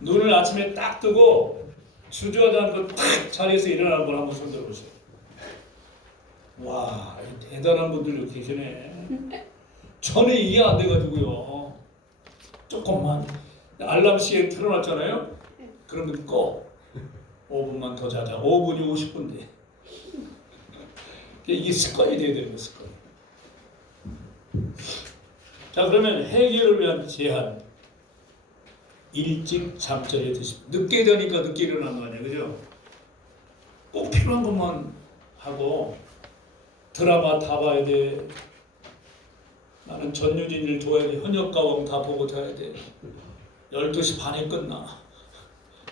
눈을 아침에 딱 뜨고 주저하지 않고 딱 자리에서 일어나는 걸 한번 손들어 보세요. 와, 대단한 분들 계시네. 저는 이해 안 돼가지고요. 조금만 알람 시에 틀어놨잖아요. 그러면 꺼. 5분만 더 자자. 5분이 50분인데. 이게 습관이 돼야 되는 거예요. 습관. 자, 그러면 해결을 위한 제한. 일찍 잠자리에 드십시오. 늦게 자니까 늦게 일어나는 거 아니에요. 그죠? 꼭 필요한 것만 하고 드라마 다 봐야 돼. 나는 전유진을 좋아해야 돼. 현역가왕 다 보고 자야 돼. 12시 반에 끝나.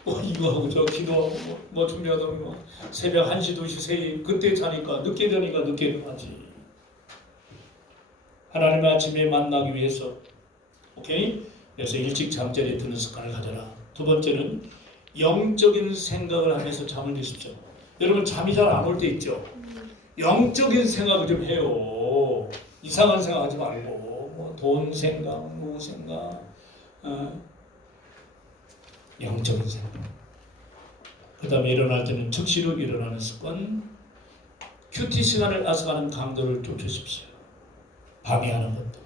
뭐 이거 하고 저 기도하고 뭐 준비하다 보면 새벽 1시, 2시, 3시 그때 자니까 늦게 자니까 늦게 일어나지. 하나님 아침에 만나기 위해서 오케이? 그래서 일찍 잠자리에 드는 습관을 가져라. 두 번째는 영적인 생각을 하면서 잠을 드십시오. 여러분 잠이 잘 안 올 때 있죠? 영적인 생각을 좀 해요. 이상한 생각하지 말고 뭐 돈 생각, 뭐 생각, 영적인 생각. 그 다음에 일어날 때는 즉시로 일어나는 습관. 큐티 시간을 앗아가는 강도를 쫓으십시오. 방해하는 것들.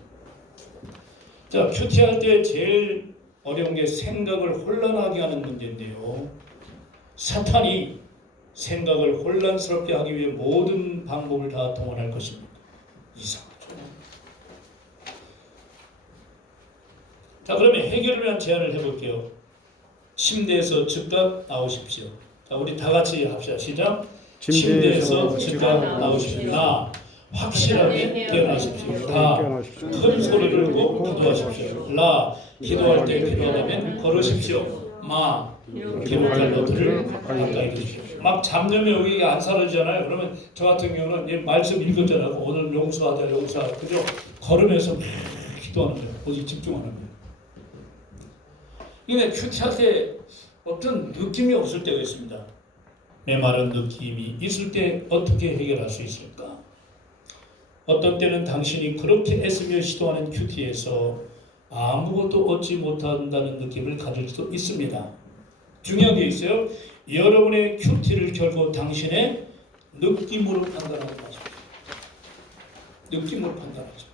자, 큐티할 때 제일 어려운 게 생각을 혼란하게 하는 문제인데요. 사탄이 생각을 혼란스럽게 하기 위해 모든 방법을 다 동원할 것입니다. 이상하죠. 자, 그러면 해결을 위한 제안을 해볼게요. 침대에서 즉각 나오십시오. 자, 우리 다 같이 합시다. 시작. 침대에서 즉각 나오십시오. 확실하게 깨어나십시오. 다 큰 소리를 꼭 기도하십시오. 기도할 때 기도하다면 걸으십시오. 기록할 노트를 가까이 두십시오. 막 잠들면 여기 안 사라지잖아요. 그러면 저 같은 경우는 말씀 읽었잖아요. 오늘 용서하자, 그죠? 걸으면서 막 기도하는 거예요. 거기 집중하는 거예요. 근데 큐티할 때 어떤 느낌이 없을 때가 있습니다. 메마른 느낌이 있을 때 어떻게 해결할 수 있을까? 어떤 때는 당신이 그렇게 애쓰며 시도하는 큐티에서 아무것도 얻지 못한다는 느낌을 가질 수도 있습니다. 중요한 게 있어요. 여러분의 큐티를 결국 당신의 느낌으로 판단하는 거죠. 느낌으로 판단하죠.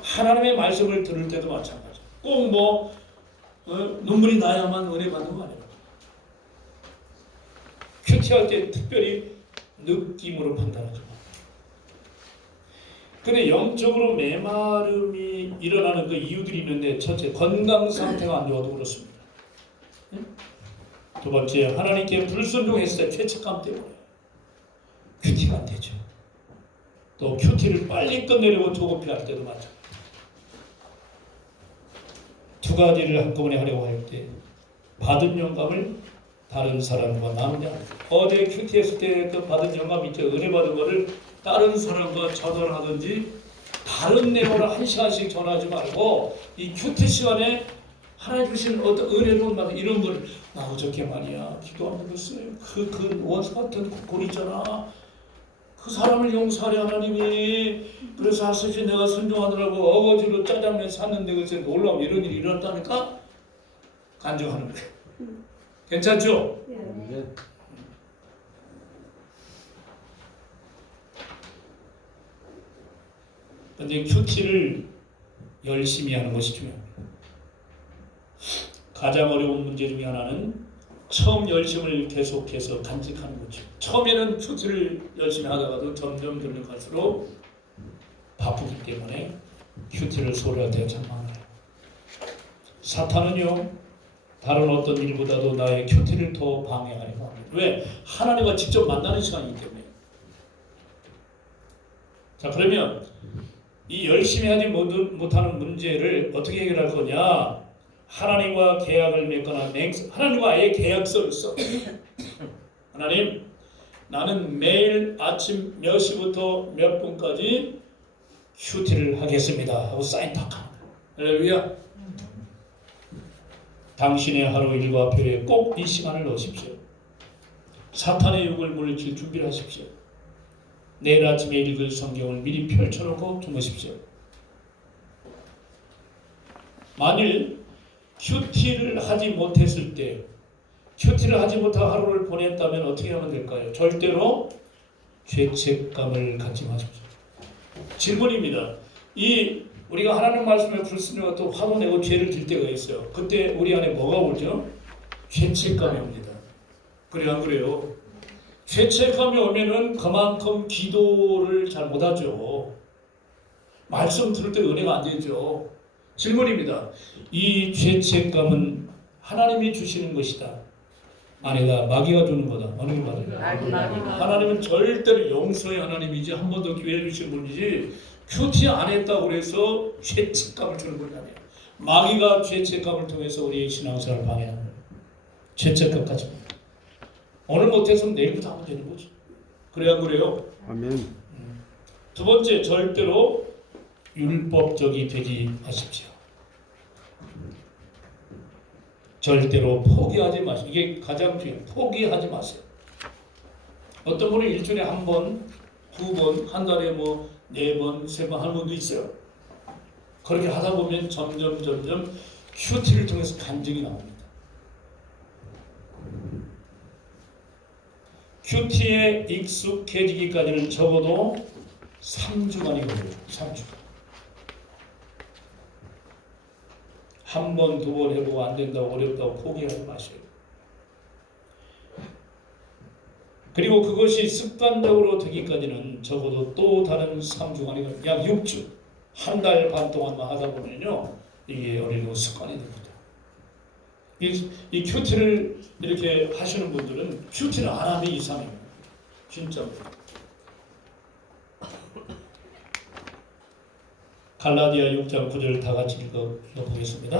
하나님의 말씀을 들을 때도 마찬가지죠. 꼭 눈물이 나야만 은혜 받는 거 아니에요. 큐티할 때 특별히 느낌으로 판단하죠. 근데 영적으로 메마름이 일어나는 그 이유들이 있는데, 첫째, 건강 상태가 안 좋아도 그렇습니다. 두 번째, 하나님께 불순종했을 때 죄책감 때문에 큐티가 안 되죠. 또 큐티를 빨리 끝내려고 조급해할 때도 마찬가지죠. 두 가지를 한꺼번에 하려고 할 때 받은 영감을 다른 사람과 나누냐. 어제 큐티 했을 때 그 받은 영감 있죠. 은혜 받은 거를 다른 사람과 전화를 하든지 다른 내용으로 1시간씩 전화하지 말고 이 큐티 시간에 하나님 주신 어떤 은혜로운 말 이런 걸 나 어저께 말이야 기도하는 것을 그 원수 같은 꼴 있잖아. 그 사람을 용서하려 하나님이 그래서 하시지 내가 순종하느라고 어거지로 짜장면 샀는데 그래서 놀라움 이런 일이 일어났다니까 간증하는 거예요. 괜찮죠? 근데 큐티를 열심히 하는 것이 중요합니다. 가장 어려운 문제 중에 하나는 처음 열심을 계속해서 간직하는 거죠. 처음에는 큐티를 열심히 하다가도 점점 갈수록 바쁘기 때문에 큐티를 소홀할 때가 참 많아요. 사탄은요 다른 어떤 일보다도 나의 큐티를 더 방해하려고 합니다. 왜? 하나님과 직접 만나는 시간이기 때문에. 자, 그러면 이 열심히 하지 못하는 문제를 어떻게 해결할 거냐? 하나님과 계약을 맺거나 하나님과 아예 계약서를 써. 하나님, 나는 매일 아침 몇 시부터 몇 분까지 큐티를 하겠습니다 하고 사인 탁 하는 거예요. 할렐루야. 당신의 하루 일과표에 꼭 이 시간을 넣으십시오. 사탄의 욕을 물리칠 준비를 하십시오. 내일 아침에 읽을 성경을 미리 펼쳐놓고 주무십시오. 만일 큐티를 하지 못했을 때, 큐티를 하지 못하고 하루를 보냈다면 어떻게 하면 될까요? 절대로 죄책감을 갖지 마십시오. 질문입니다. 우리가 하나님 말씀에 불순종하고 또 화도 내고 죄를 질 때가 있어요. 그때 우리 안에 뭐가 오죠? 죄책감이 옵니다. 그래요, 안 그래요? 죄책감이 오면은 그만큼 기도를 잘 못하죠. 말씀 들을 때 은혜가 안 되죠. 질문입니다. 이 죄책감은 하나님이 주시는 것이다. 아니다. 마귀가 주는 거다. 어느 게 맞아요? 하나님은 절대로 용서의 하나님이지 한 번 더 기회를 주신 분이지 큐티 안 했다고 그래서 죄책감을 주는 건 아니에요. 마귀가 죄책감을 통해서 우리의 신앙생활을 방해하는 거예요. 죄책감 가지고. 오늘 못했으면 내일부터 하면 되는 거죠. 그래야 그래요. 아멘. 두 번째, 절대로 율법적이 되지 마십시오. 절대로 포기하지 마세요. 이게 가장 중요해요. 포기하지 마세요. 어떤 분은 일주일에 한 번, 두 번, 한 달에 4번, 3번 하는 분도 있어요. 그렇게 하다 보면 점점 큐티를 통해서 간증이 나옵니다. 큐티에 익숙해지기까지는 적어도 3주간이 걸려요. 3주간. 한 번, 두 번 해보고 안 된다고 어렵다고 포기하지 마세요. 그리고 그것이 습관적으로 되기까지는 적어도 또 다른 3주 아니면 약 6주, 한 달 반 동안만 하다 보면요, 이게 어느 정도 습관이 됩니다. 이 큐티를 이렇게 하시는 분들은 큐티를 안 하면 이상해요. 진짜. 갈라디아 6장 9절 다 같이 읽어보겠습니다.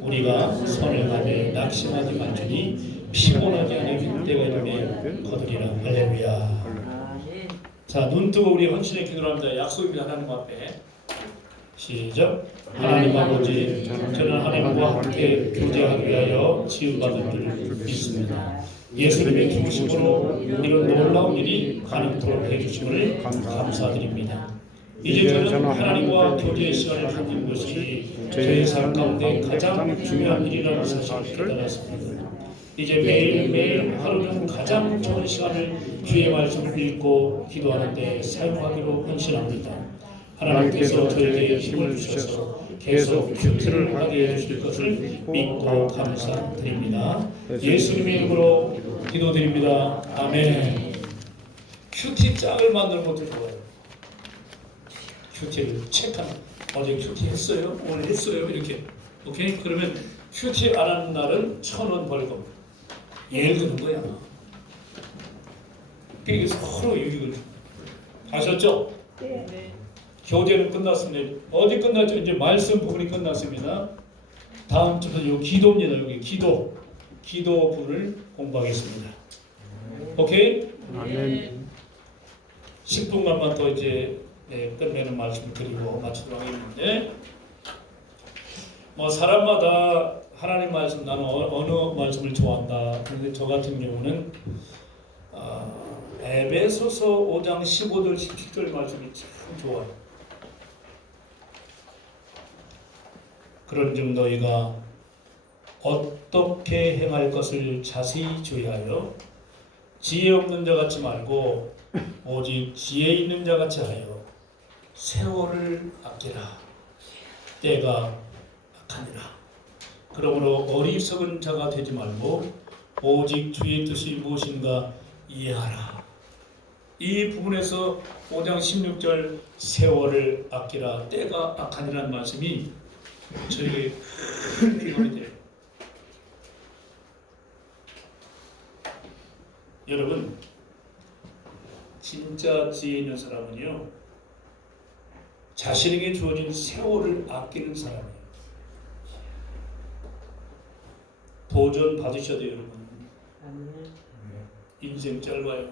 우리가 선을 하되 낙심하지 말지니 피곤하지 않을 때가 이르면 거두리라. 할렐루야. 자, 눈 뜨고 우리 헌신의 기도를 합니다. 약속입니다. 하나님 앞에. 시작. 하나님 아버지, 저는 하나님과 함께 교제하기 위하여 지음받은 줄 믿습니다. 예수님의 중심으로 이런 놀라운 일이 가능토록 해주심을 감사드립니다. 이제 저는 하나님과 교제의 시간을 가진 것이 저의 삶 가운데 가장 중요한 일이라는 사실을 깨달았습니다. 이제 매일매일 하루는 가장 좋은 시간을 주의 말씀을 읽고 기도하는 데 사용하기로 헌신합니다. 하나님께서 저에게 힘을 주셔서 계속 큐티를 하게 해주실 것을 믿고 감사드립니다. 예수님의 이름으로 기도드립니다. 아멘. 큐티 짝을 만드는 것도 좋아요. 큐티를 체크하는. 어제 큐티 했어요? 오늘 했어요? 이렇게. 오케이? 그러면 큐티 안 하는 날은 1,000원 벌금. 예를 드는 거야. 이게 서로 유익을 줍니다. 아셨죠? 네. 교제는 끝났습니다. 어디 끝났죠? 이제 말씀 부분이 끝났습니다. 다음 주는 요 기도입니다. 여기 기도 부분을 공부하겠습니다. 오케이? 아멘. 10분간만 더 이제 끝내는 말씀을 드리고 마치도록 하겠는데, 뭐 사람마다 하나님 말씀 나는 어느 말씀을 좋아한다. 그런데 저 같은 경우는 에베소서 5장 15절 17절 말씀이 참 좋아요. 그런즉 너희가 어떻게 행할 것을 자세히 주의하여 지혜 없는 자 같이 말고 오직 지혜 있는 자 같이 하여 세월을 아끼라. 때가 악하니라. 그러므로 어리석은 자가 되지 말고 오직 주의 뜻이 무엇인가 이해하라. 이 부분에서 5장 16절 세월을 아끼라, 때가 악하니라는 말씀이 저에게 큰 비관이 돼요. 여러분, 진짜 지혜 있는 사람은요, 자신에게 주어진 세월을 아끼는 사람이에요. 도전 받으셔야 돼요, 여러분. 인생 짧아요.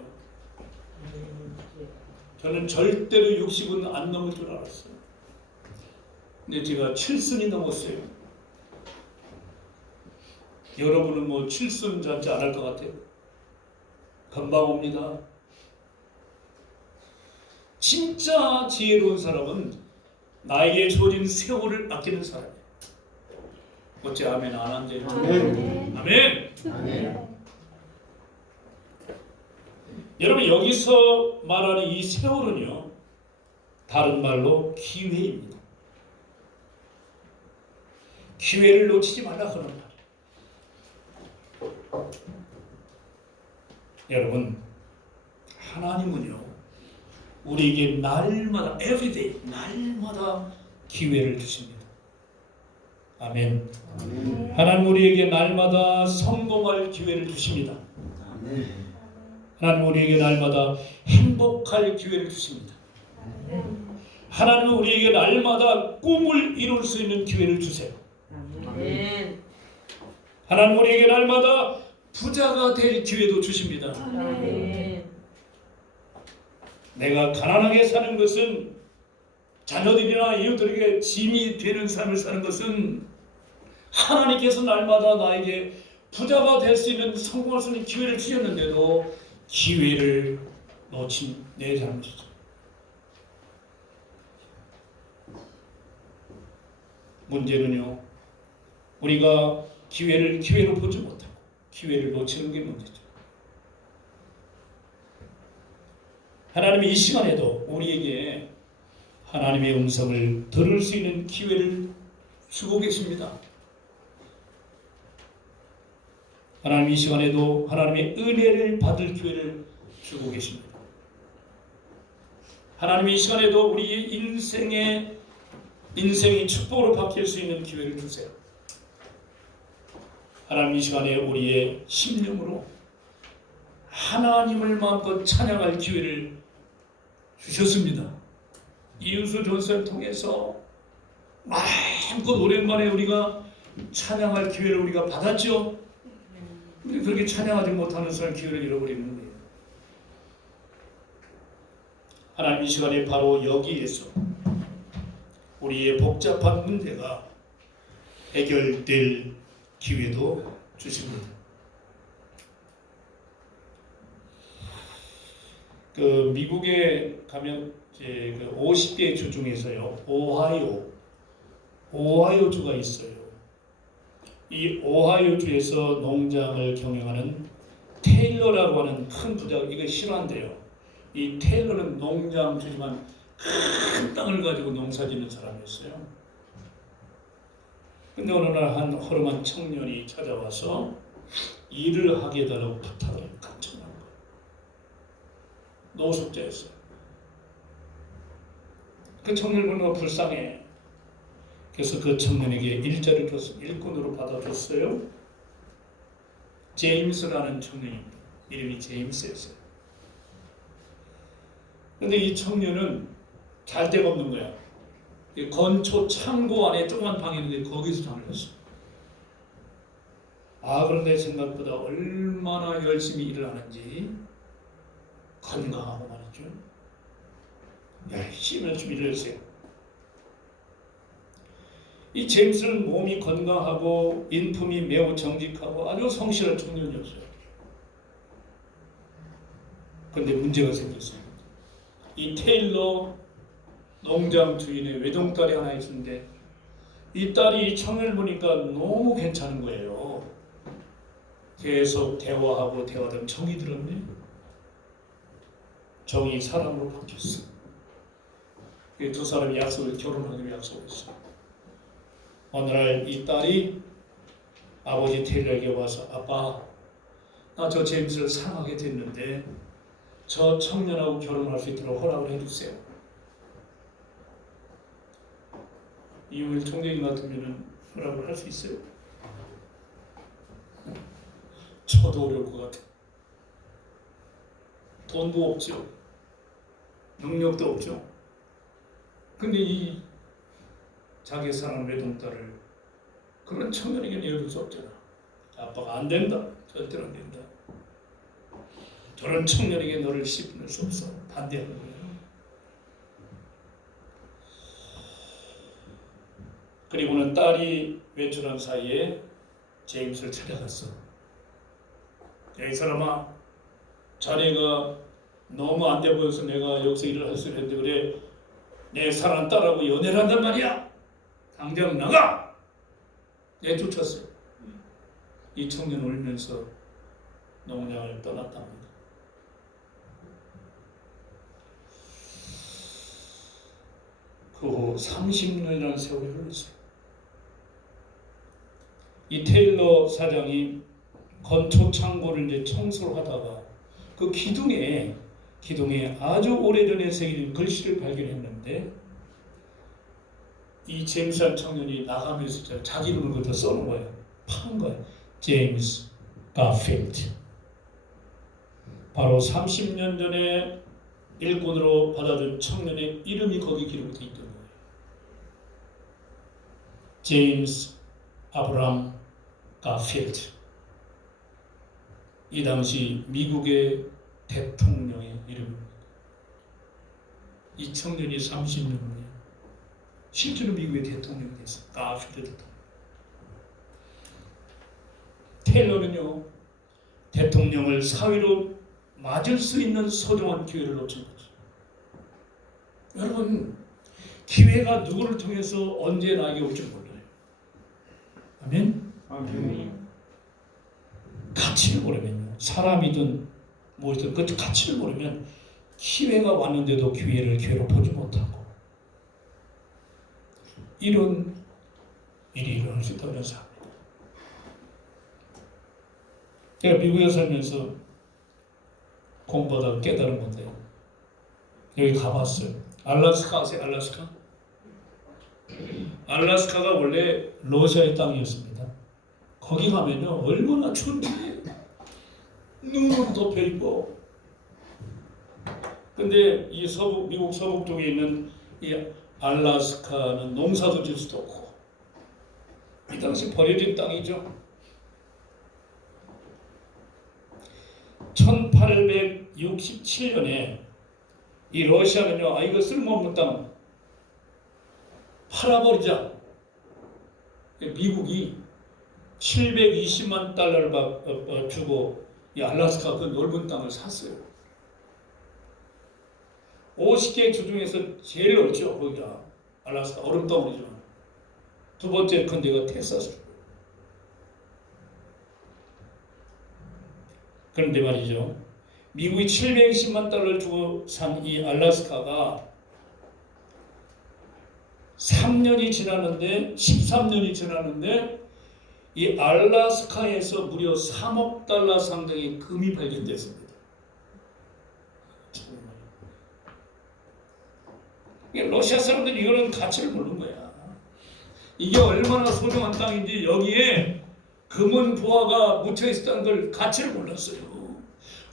저는 절대로 60은 안 넘을 줄 알았어요. 근데 제가 7순이 넘었어요. 여러분은 뭐 7순 잡지 않을 것 같아요. 금방 옵니다. 진짜 지혜로운 사람은 나에게 주어진 세월을 아끼는 사람이에요. 어째 아멘 안 한대요? 아멘. 아멘. 여러분, 여기서 말하는 이 세월은요, 다른 말로 기회입니다. 기회를 놓치지 말라 하는 말이에요. 여러분, 하나님은요, 우리에게 날마다 everyday 날마다 기회를 주십니다. 아멘. 하나님 우리에게 날마다 성공할 기회를 주십니다. 하나님 우리에게 날마다 행복할 기회를 주십니다. 하나님은 우리에게 날마다 꿈을 이룰 수 있는 기회를 주세요. 하나님 우리에게 날마다 부자가 될 기회도 주십니다. 내가 가난하게 사는 것은, 자녀들이나 이웃들에게 짐이 되는 삶을 사는 것은 하나님께서 날마다 나에게 부자가 될 수 있는, 성공할 수 있는 기회를 주셨는데도 기회를 놓친 내 잘못이죠. 문제는요, 우리가 기회로 보지 못하고 기회를 놓치는 게 문제죠. 하나님이 이 시간에도 우리에게 하나님의 음성을 들을 수 있는 기회를 주고 계십니다. 하나님 이 시간에도 하나님의 은혜를 받을 기회를 주고 계십니다. 하나님 이 시간에도 우리의 인생이 축복으로 바뀔 수 있는 기회를 주세요. 하나님 이 시간에 우리의 심령으로 하나님을 마음껏 찬양할 기회를 주셨습니다. 이윤수 전사를 통해서 마음껏 오랜만에 우리가 찬양할 기회를 우리가 받았죠. 우리 그렇게 찬양하지 못하는 사람 기회를 잃어버리는 거예요. 하나님 이 시간에 바로 여기에서 우리의 복잡한 문제가 해결될 기회도 주십니다. 그 미국에 가면 이제 그 50개 주 중에서요, 오하이오주가 있어요. 이 오하이오주에서 농장을 경영하는 테일러라고 하는 큰 부자, 이거 실화인데요. 이 테일러는 농장주지만 큰 땅을 가지고 농사짓는 사람이었어요. 근데 어느 날 한 허름한 청년이 찾아와서 일을 하게 해달라고 부탁을 간청한 거예요. 노숙자였어요. 그 청년은 불쌍해. 그래서 그 청년에게 일자리를 줬어요. 일꾼으로 받아줬어요. 제임스라는 청년입니다. 이름이 제임스였어요. 근데 이 청년은 잘 데가 없는 거야. 건초 창고 안에 조그만 방이 있는데 거기서 잠을 잤어. 그런데 생각보다 얼마나 열심히 일을 하는지 건강하고 말이죠. 열심히 일을 했어요. 이 제임스는 몸이 건강하고 인품이 매우 정직하고 아주 성실한 청년이었어요. 그런데 문제가 생겼어요. 이 테일러 농장 주인의 외동딸이 하나 있었는데 이 딸이 이 청년을 보니까 너무 괜찮은 거예요. 계속 대화하고 대화하다 정이 들었네. 정이 사랑으로 바뀌었어. 두 사람이 결혼하기로 약속했어. 어느 날 이 딸이 아버지 테일러에게 와서, 아빠, 나 저 제임스를 사랑하게 됐는데 저 청년하고 결혼할 수 있도록 허락을 해주세요. 이용일 총장님 같으면 허락을 할 수 있어요? 저도 어려울 것 같아요. 돈도 없죠. 능력도 없죠. 근데 이 자기 사랑하는 외동딸을 그런 청년에게는 여길 수 없잖아. 아빠가 안 된다. 절대로 안 된다. 저런 청년에게 너를 씹을 수 없어. 반대하는 거예요. 그리고는 딸이 외출한 사이에 제임스를 찾아갔어. 야, 이 사람아, 자네가 너무 안 돼 보여서 내가 여기서 일을 할 수 있는데 그래, 내 사랑하는 딸하고 연애를 한단 말이야. 당장 나가! 내쫓았어요. 이 청년 울면서 농장을 떠났답니다. 그 후 30년이라는 세월이 흘렀어요. 이 테일러 사장이 건초 창고를 이제 청소를 하다가 그 기둥에 아주 오래전에 새긴 글씨를 발견했는데 이 제임스한 청년이 나가면서 자기 이름을 거기다 써놓은 거예요. 파는 거예요. 제임스 가필드. 바로 30년 전에 일꾼으로 받아준 청년의 이름이 거기 기록되어 있던 거예요. 제임스 아브람 가필드. 이 당시 미국의 대통령의 이름입니다. 이 청년이 30년 후에 실제로 미국의 대통령이 됐어요. 가필드 대통령. 테일러는요, 대통령을 사위로 맞을 수 있는 소중한 기회를 놓친 거죠. 여러분, 기회가 누구를 통해서 언제 나에게 올지 몰라요. 아멘? 아멘. 가치를 모르면요, 사람이든 뭐든 그 가치를 모르면 기회가 왔는데도 기회로 보지 못하고 이런 일이 일어날 수 있다고 생각합니다. 제가 미국에 살면서 공부하다가 깨달은 건데요. 여기 가봤어요. 알래스카 아세요? 알래스카? 알래스카가 원래 러시아의 땅이었습니다. 거기 가면요 얼마나 추운지 눈으로 덮여 있고. 근데 이 미국 서북 쪽에 있는 이 알래스카는 농사도 질 수도 없고 이 당시 버려진 땅이죠. 1867년에 이 러시아는요, 이거 쓸모없는 땅 팔아버리자. 미국이 720만 달러를 주고 이 알래스카 그 넓은 땅을 샀어요. 50개 주 중에서 제일 넓죠, 거기가. 알래스카 얼음덩어리지만. 두 번째 큰 데가 텍사스. 그런데 말이죠. 미국이 720만 달러를 주고 산 이 알래스카가 13년이 지났는데 이 알래스카에서 무려 3억 달러 상당의 금이 발견됐습니다. 러시아 사람들이 이거는 가치를 모르는 거야. 이게 얼마나 소중한 땅인지 여기에 금은 보화가 묻혀 있었다는 걸 가치를 몰랐어요.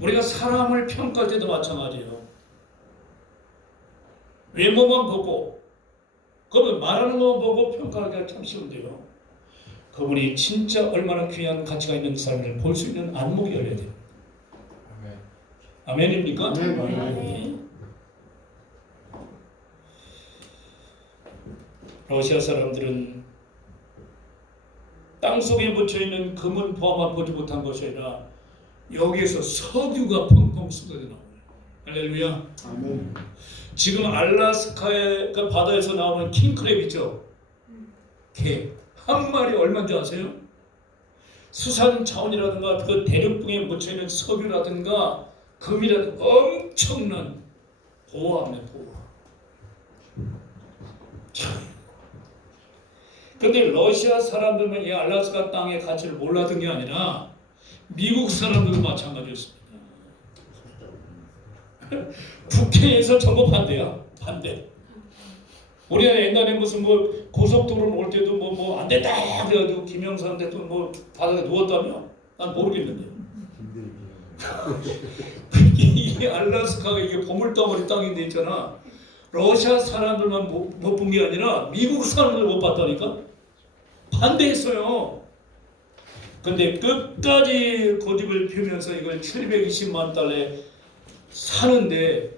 우리가 사람을 평가할 때도 마찬가지예요. 외모만 보고, 그러면 말하는 것만 보고 평가하기가 참 쉬운데요. 그분이 진짜 얼마나 귀한 가치가 있는 삶을 볼 수 있는 안목이 열려야 돼요. 아멘입니까? 네. 러시아 사람들은 땅속에 묻혀있는 금은 보화만 보지 못한 것이 아니라 여기에서 석유가 펑펑 쏟아져 나와요. 할렐루야. 아멘. 지금 알래스카의 그 바다에서 나오는 킹크랩 있죠? 개. 한 마리 얼마인지 아세요? 수산 자원이라든가 그 대륙붕에 묻혀있는 석유라든가 금이라든가 엄청난 보화입니다. 보화. 그런데 러시아 사람들만 이 알래스카 땅의 가치를 몰랐던 게 아니라 미국 사람들도 마찬가지였습니다. 국회에서 전부 반대야. 반대. 우리가 옛날에 무슨 뭐 고속도로 올 때도 뭐 안 된다 그래가지고 김영삼 대통령 뭐 바닥에 누웠다며? 난 모르겠는데. 이 알래스카가 이게 보물덩어리 땅인데 있잖아. 러시아 사람들만 못 본 게 아니라 미국 사람들 못 봤다니까. 반대했어요. 근데 끝까지 고집을 피우면서 이걸 720만 달러에 사는데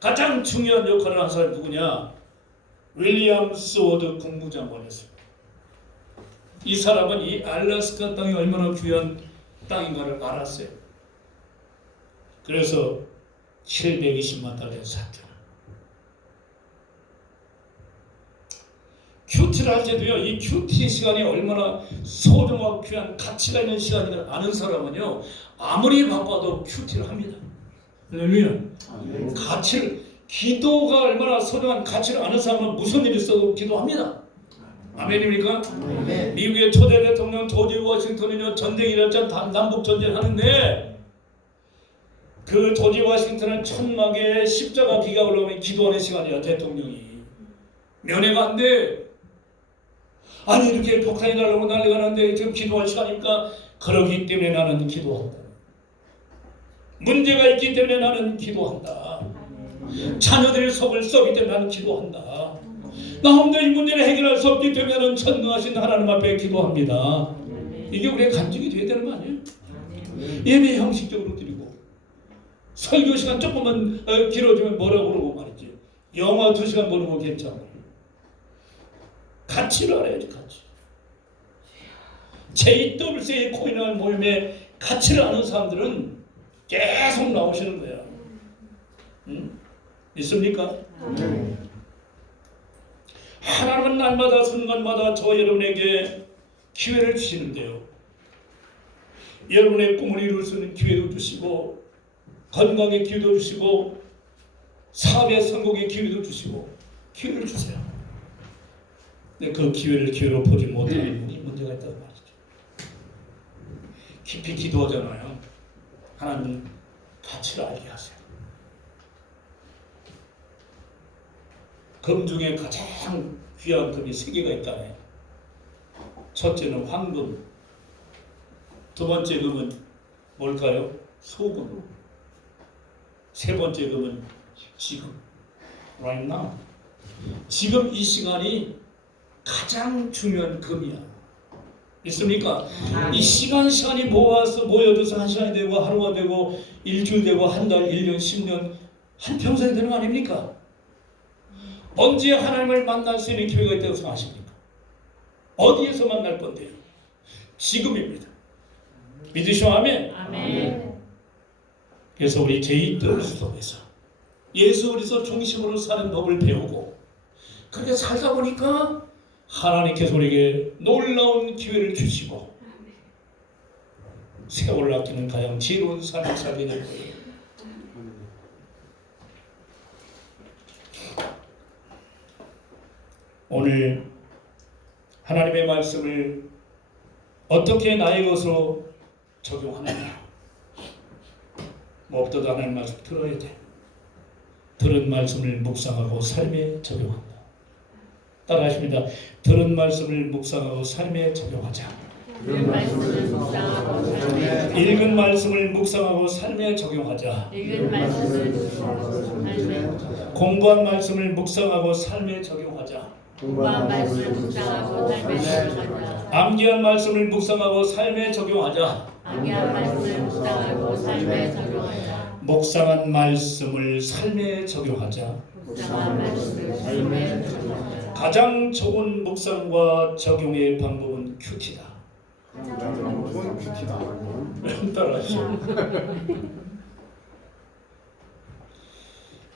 가장 중요한 역할을 한 사람이 누구냐? 윌리엄 스워드 국무장관이었어요. 이 사람은 이 알래스카 땅이 얼마나 귀한 땅인가를 알았어요. 그래서 720만 달러에 샀잖아. 큐티를 할 때도요, 이 큐티 시간이 얼마나 소중하고 귀한 가치가 있는 시간인지를 아는 사람은요, 아무리 바빠도 큐티를 합니다. 할렐루야. 가치를, 기도가 얼마나 소중한 가치를 아는 사람은 무슨 일이 있어도 기도합니다. 아멘입니까? 아멘. 미국의 초대 대통령 조지 워싱턴은요, 전쟁이 일어났잖아. 남북 전쟁 하는데 그 조지 워싱턴은 천막에 십자가 비가 올라오면 기도하는 시간이야. 대통령이 면회가 안 돼. 아니 이렇게 폭탄이 날라오고 난리가 나는데 지금 기도할 시간입니까? 그러기 때문에 나는 기도한다. 문제가 있기 때문에 나는 기도한다. 자녀들의 속을 썩기 때문에 나는 기도한다. 나 혼자 이 문제를 해결할 수 없기 때문에 나는 전능하신 하나님 앞에 기도합니다. 이게 우리의 간증이 돼야 되는 거 아니에요? 예배 형식적으로 드리고 설교 시간 조금만 길어지면 뭐라고 그러고 말이지. 영화 2시간 보는 건 괜찮아. 가치를 알아야지. 가치. JWCA 코인을 모임에 가치를 아는 사람들은 계속 나오시는 거야. 응? 있습니까? 하나님은 날마다 순간마다 저 여러분에게 기회를 주시는데요. 여러분의 꿈을 이룰 수 있는 기회도 주시고 건강의 기회도 주시고 사업의 성공의 기회도 주시고 기회를 주세요. 근데 그 기회를 기회로 보지 못하는 분이 문제가 있다는 말이죠. 깊이 기도하잖아요. 하나님 가치를 알게 하세요. 금 중에 가장 귀한 금이 3개가 있다네. 첫째는 황금, 두 번째 금은 뭘까요? 소금, 세 번째 금은 지금, right now. 지금 이 시간이 가장 중요한 금이야. 있습니까? 이 시간이 모여져서 1시간이 되고 하루가 되고 일주일 되고 한 달, 1년, 10년, 한평생 되는 거 아닙니까? 언제 하나님을 만날 수 있는 기회가 있다고 생각하십니까? 어디에서 만날 건데요? 지금입니다. 믿으시오? 아멘. 아멘. 그래서 우리 제2들 속에서 예수 그리스도 중심으로 사는 법을 배우고 그렇게 살다 보니까 하나님께서 우리에게 놀라운 기회를 주시고 세월을 아끼는 가장 지혜로운 삶을 살게 될 거예요. 오늘 하나님의 말씀을 어떻게 나의 것으로 적용하느냐. 무엇보다도 하나님의 말씀 들어야 돼. 들은 말씀을 묵상하고 삶에 적용한다. 따라하십니다. 들은 말씀을 묵상하고 삶에 적용하자. 읽은 말씀을 묵상하고 삶에 읽은 말씀을 묵상하고 삶에 적용하자. 읽은 말씀을 묵상하고 삶에 공부한 말씀을 묵상하고 삶에 적용하자. 공부한 말씀을 묵상하고 삶에 적용하자. 암기한 말씀을 묵상하고 삶에 적용하자. 암기한 말씀을 묵상하고 삶에 적용하자. 묵상한 말씀을 삶에 적용하자. 묵상한 말씀을 삶에 적용하자. 가장 좋은 묵상과 적용의 방법은 큐티다. 따라하시오.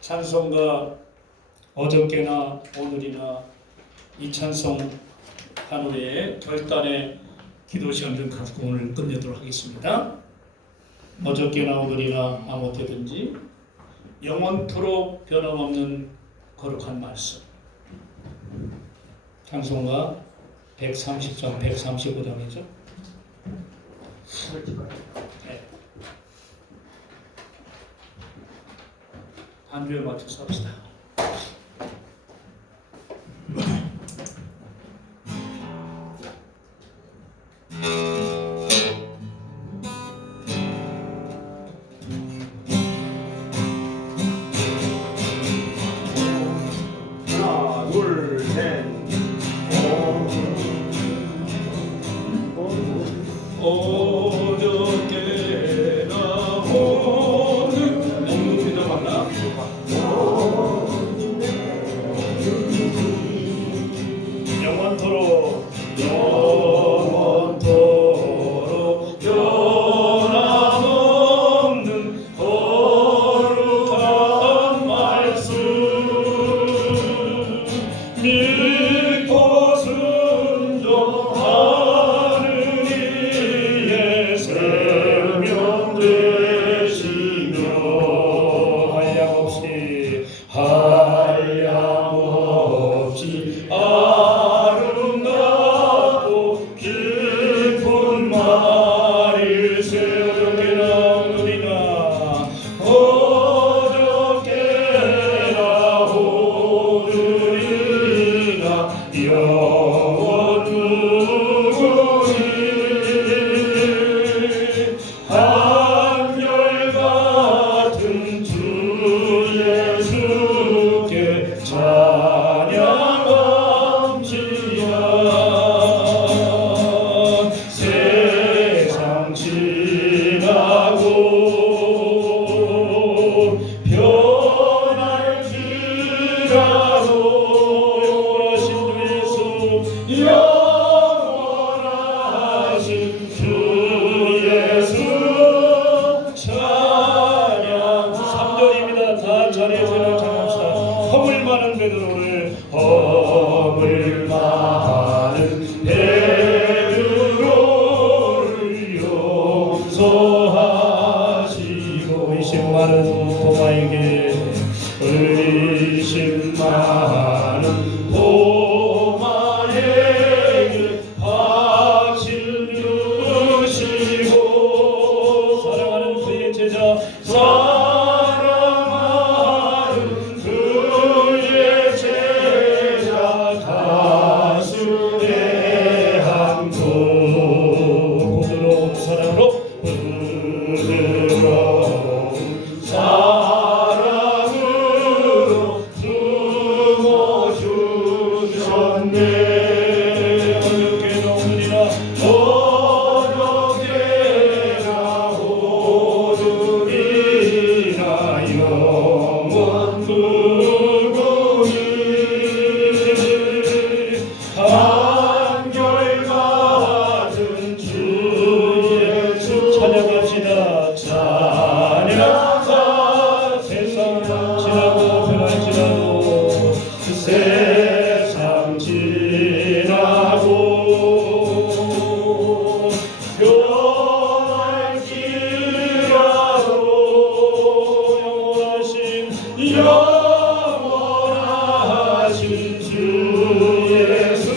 찬송가 어저께나 오늘이나 이 찬송 한 후에 결단의 기도 시간 좀 갖고 오늘 끝내도록 하겠습니다. 어저께나 오늘이나 아무 때든지 영원토록 변함없는 거룩한 말씀. 찬송가 130장, 135장이죠. 네. 한 주에 맞춰서 합시다. 하나, 둘, 셋. 어저께나 오늘 너무 진짜 많나? 영원토록 변함없는 거룩한 말씀 믿고 순종하는 이의 생명 되시며 한량없이 아름답고 깊은 말일 새어저께나 오늘이나 영원 무궁히 한결같은 주 예수께 찬양함지야. 세상 지나고 변할지라도 영원하신 주 예수 찬양. 3절입니다. 다 자리에서 찬양합시다. 허물 많은 베드로를 용서하시고 의심 많은 도마에게 의심 많은 도마에게 박신 주시고 영원하신 주 예수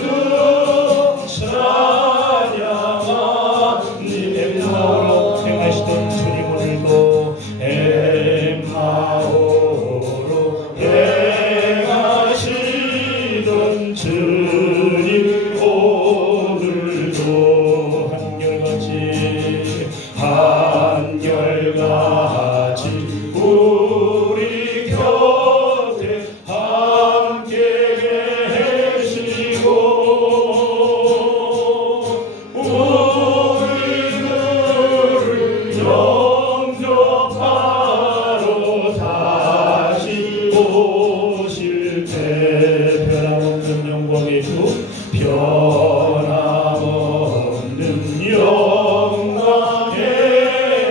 찬양합니다. 엠마오로 행하시던 주님 오늘도 엠마오로 행하시던 주님 오늘도 한결같이 우리 곁에 함께 계시고 우리들을 영접하러 다시 오실 때 변함없는 영광의 주 변함없는 영광의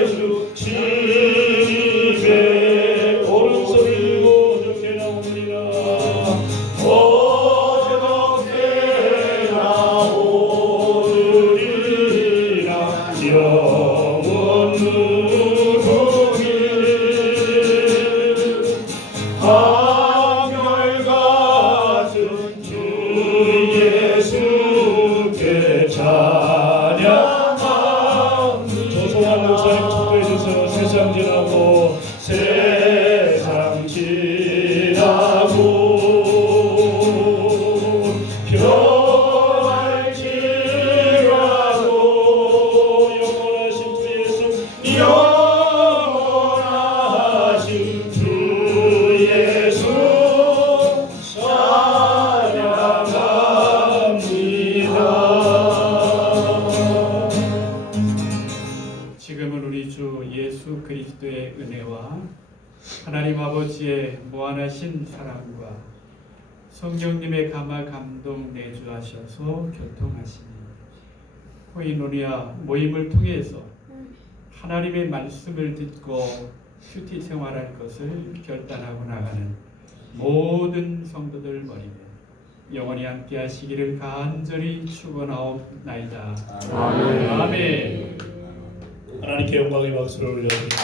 주 주님의 오른손을 들고 어떻게 나옵니다. 어떻게나 오르리라 영원 누구길 한결같은 주 예수께 찬양합니다. 조성환 목사님 축도해 주세요. 세상 지나고 세상 지나고 변할지라도 영원하신 주 예수 영원하신 주 예수 찬양합니다. 지금은 우리 주 예수 그리스도의 은혜와 하나님 아버지의 무한하신 사랑과 성령님의 감화 감동 내주하셔서 교통하시니 코이노니아 모임을 통해서 하나님의 말씀을 듣고 큐티 생활할 것을 결단하고 나가는 모든 성도들 머리에 영원히 함께 하시기를 간절히 축원하옵나이다. 아멘. 하나님께 영광의 박수를 올려드립니다.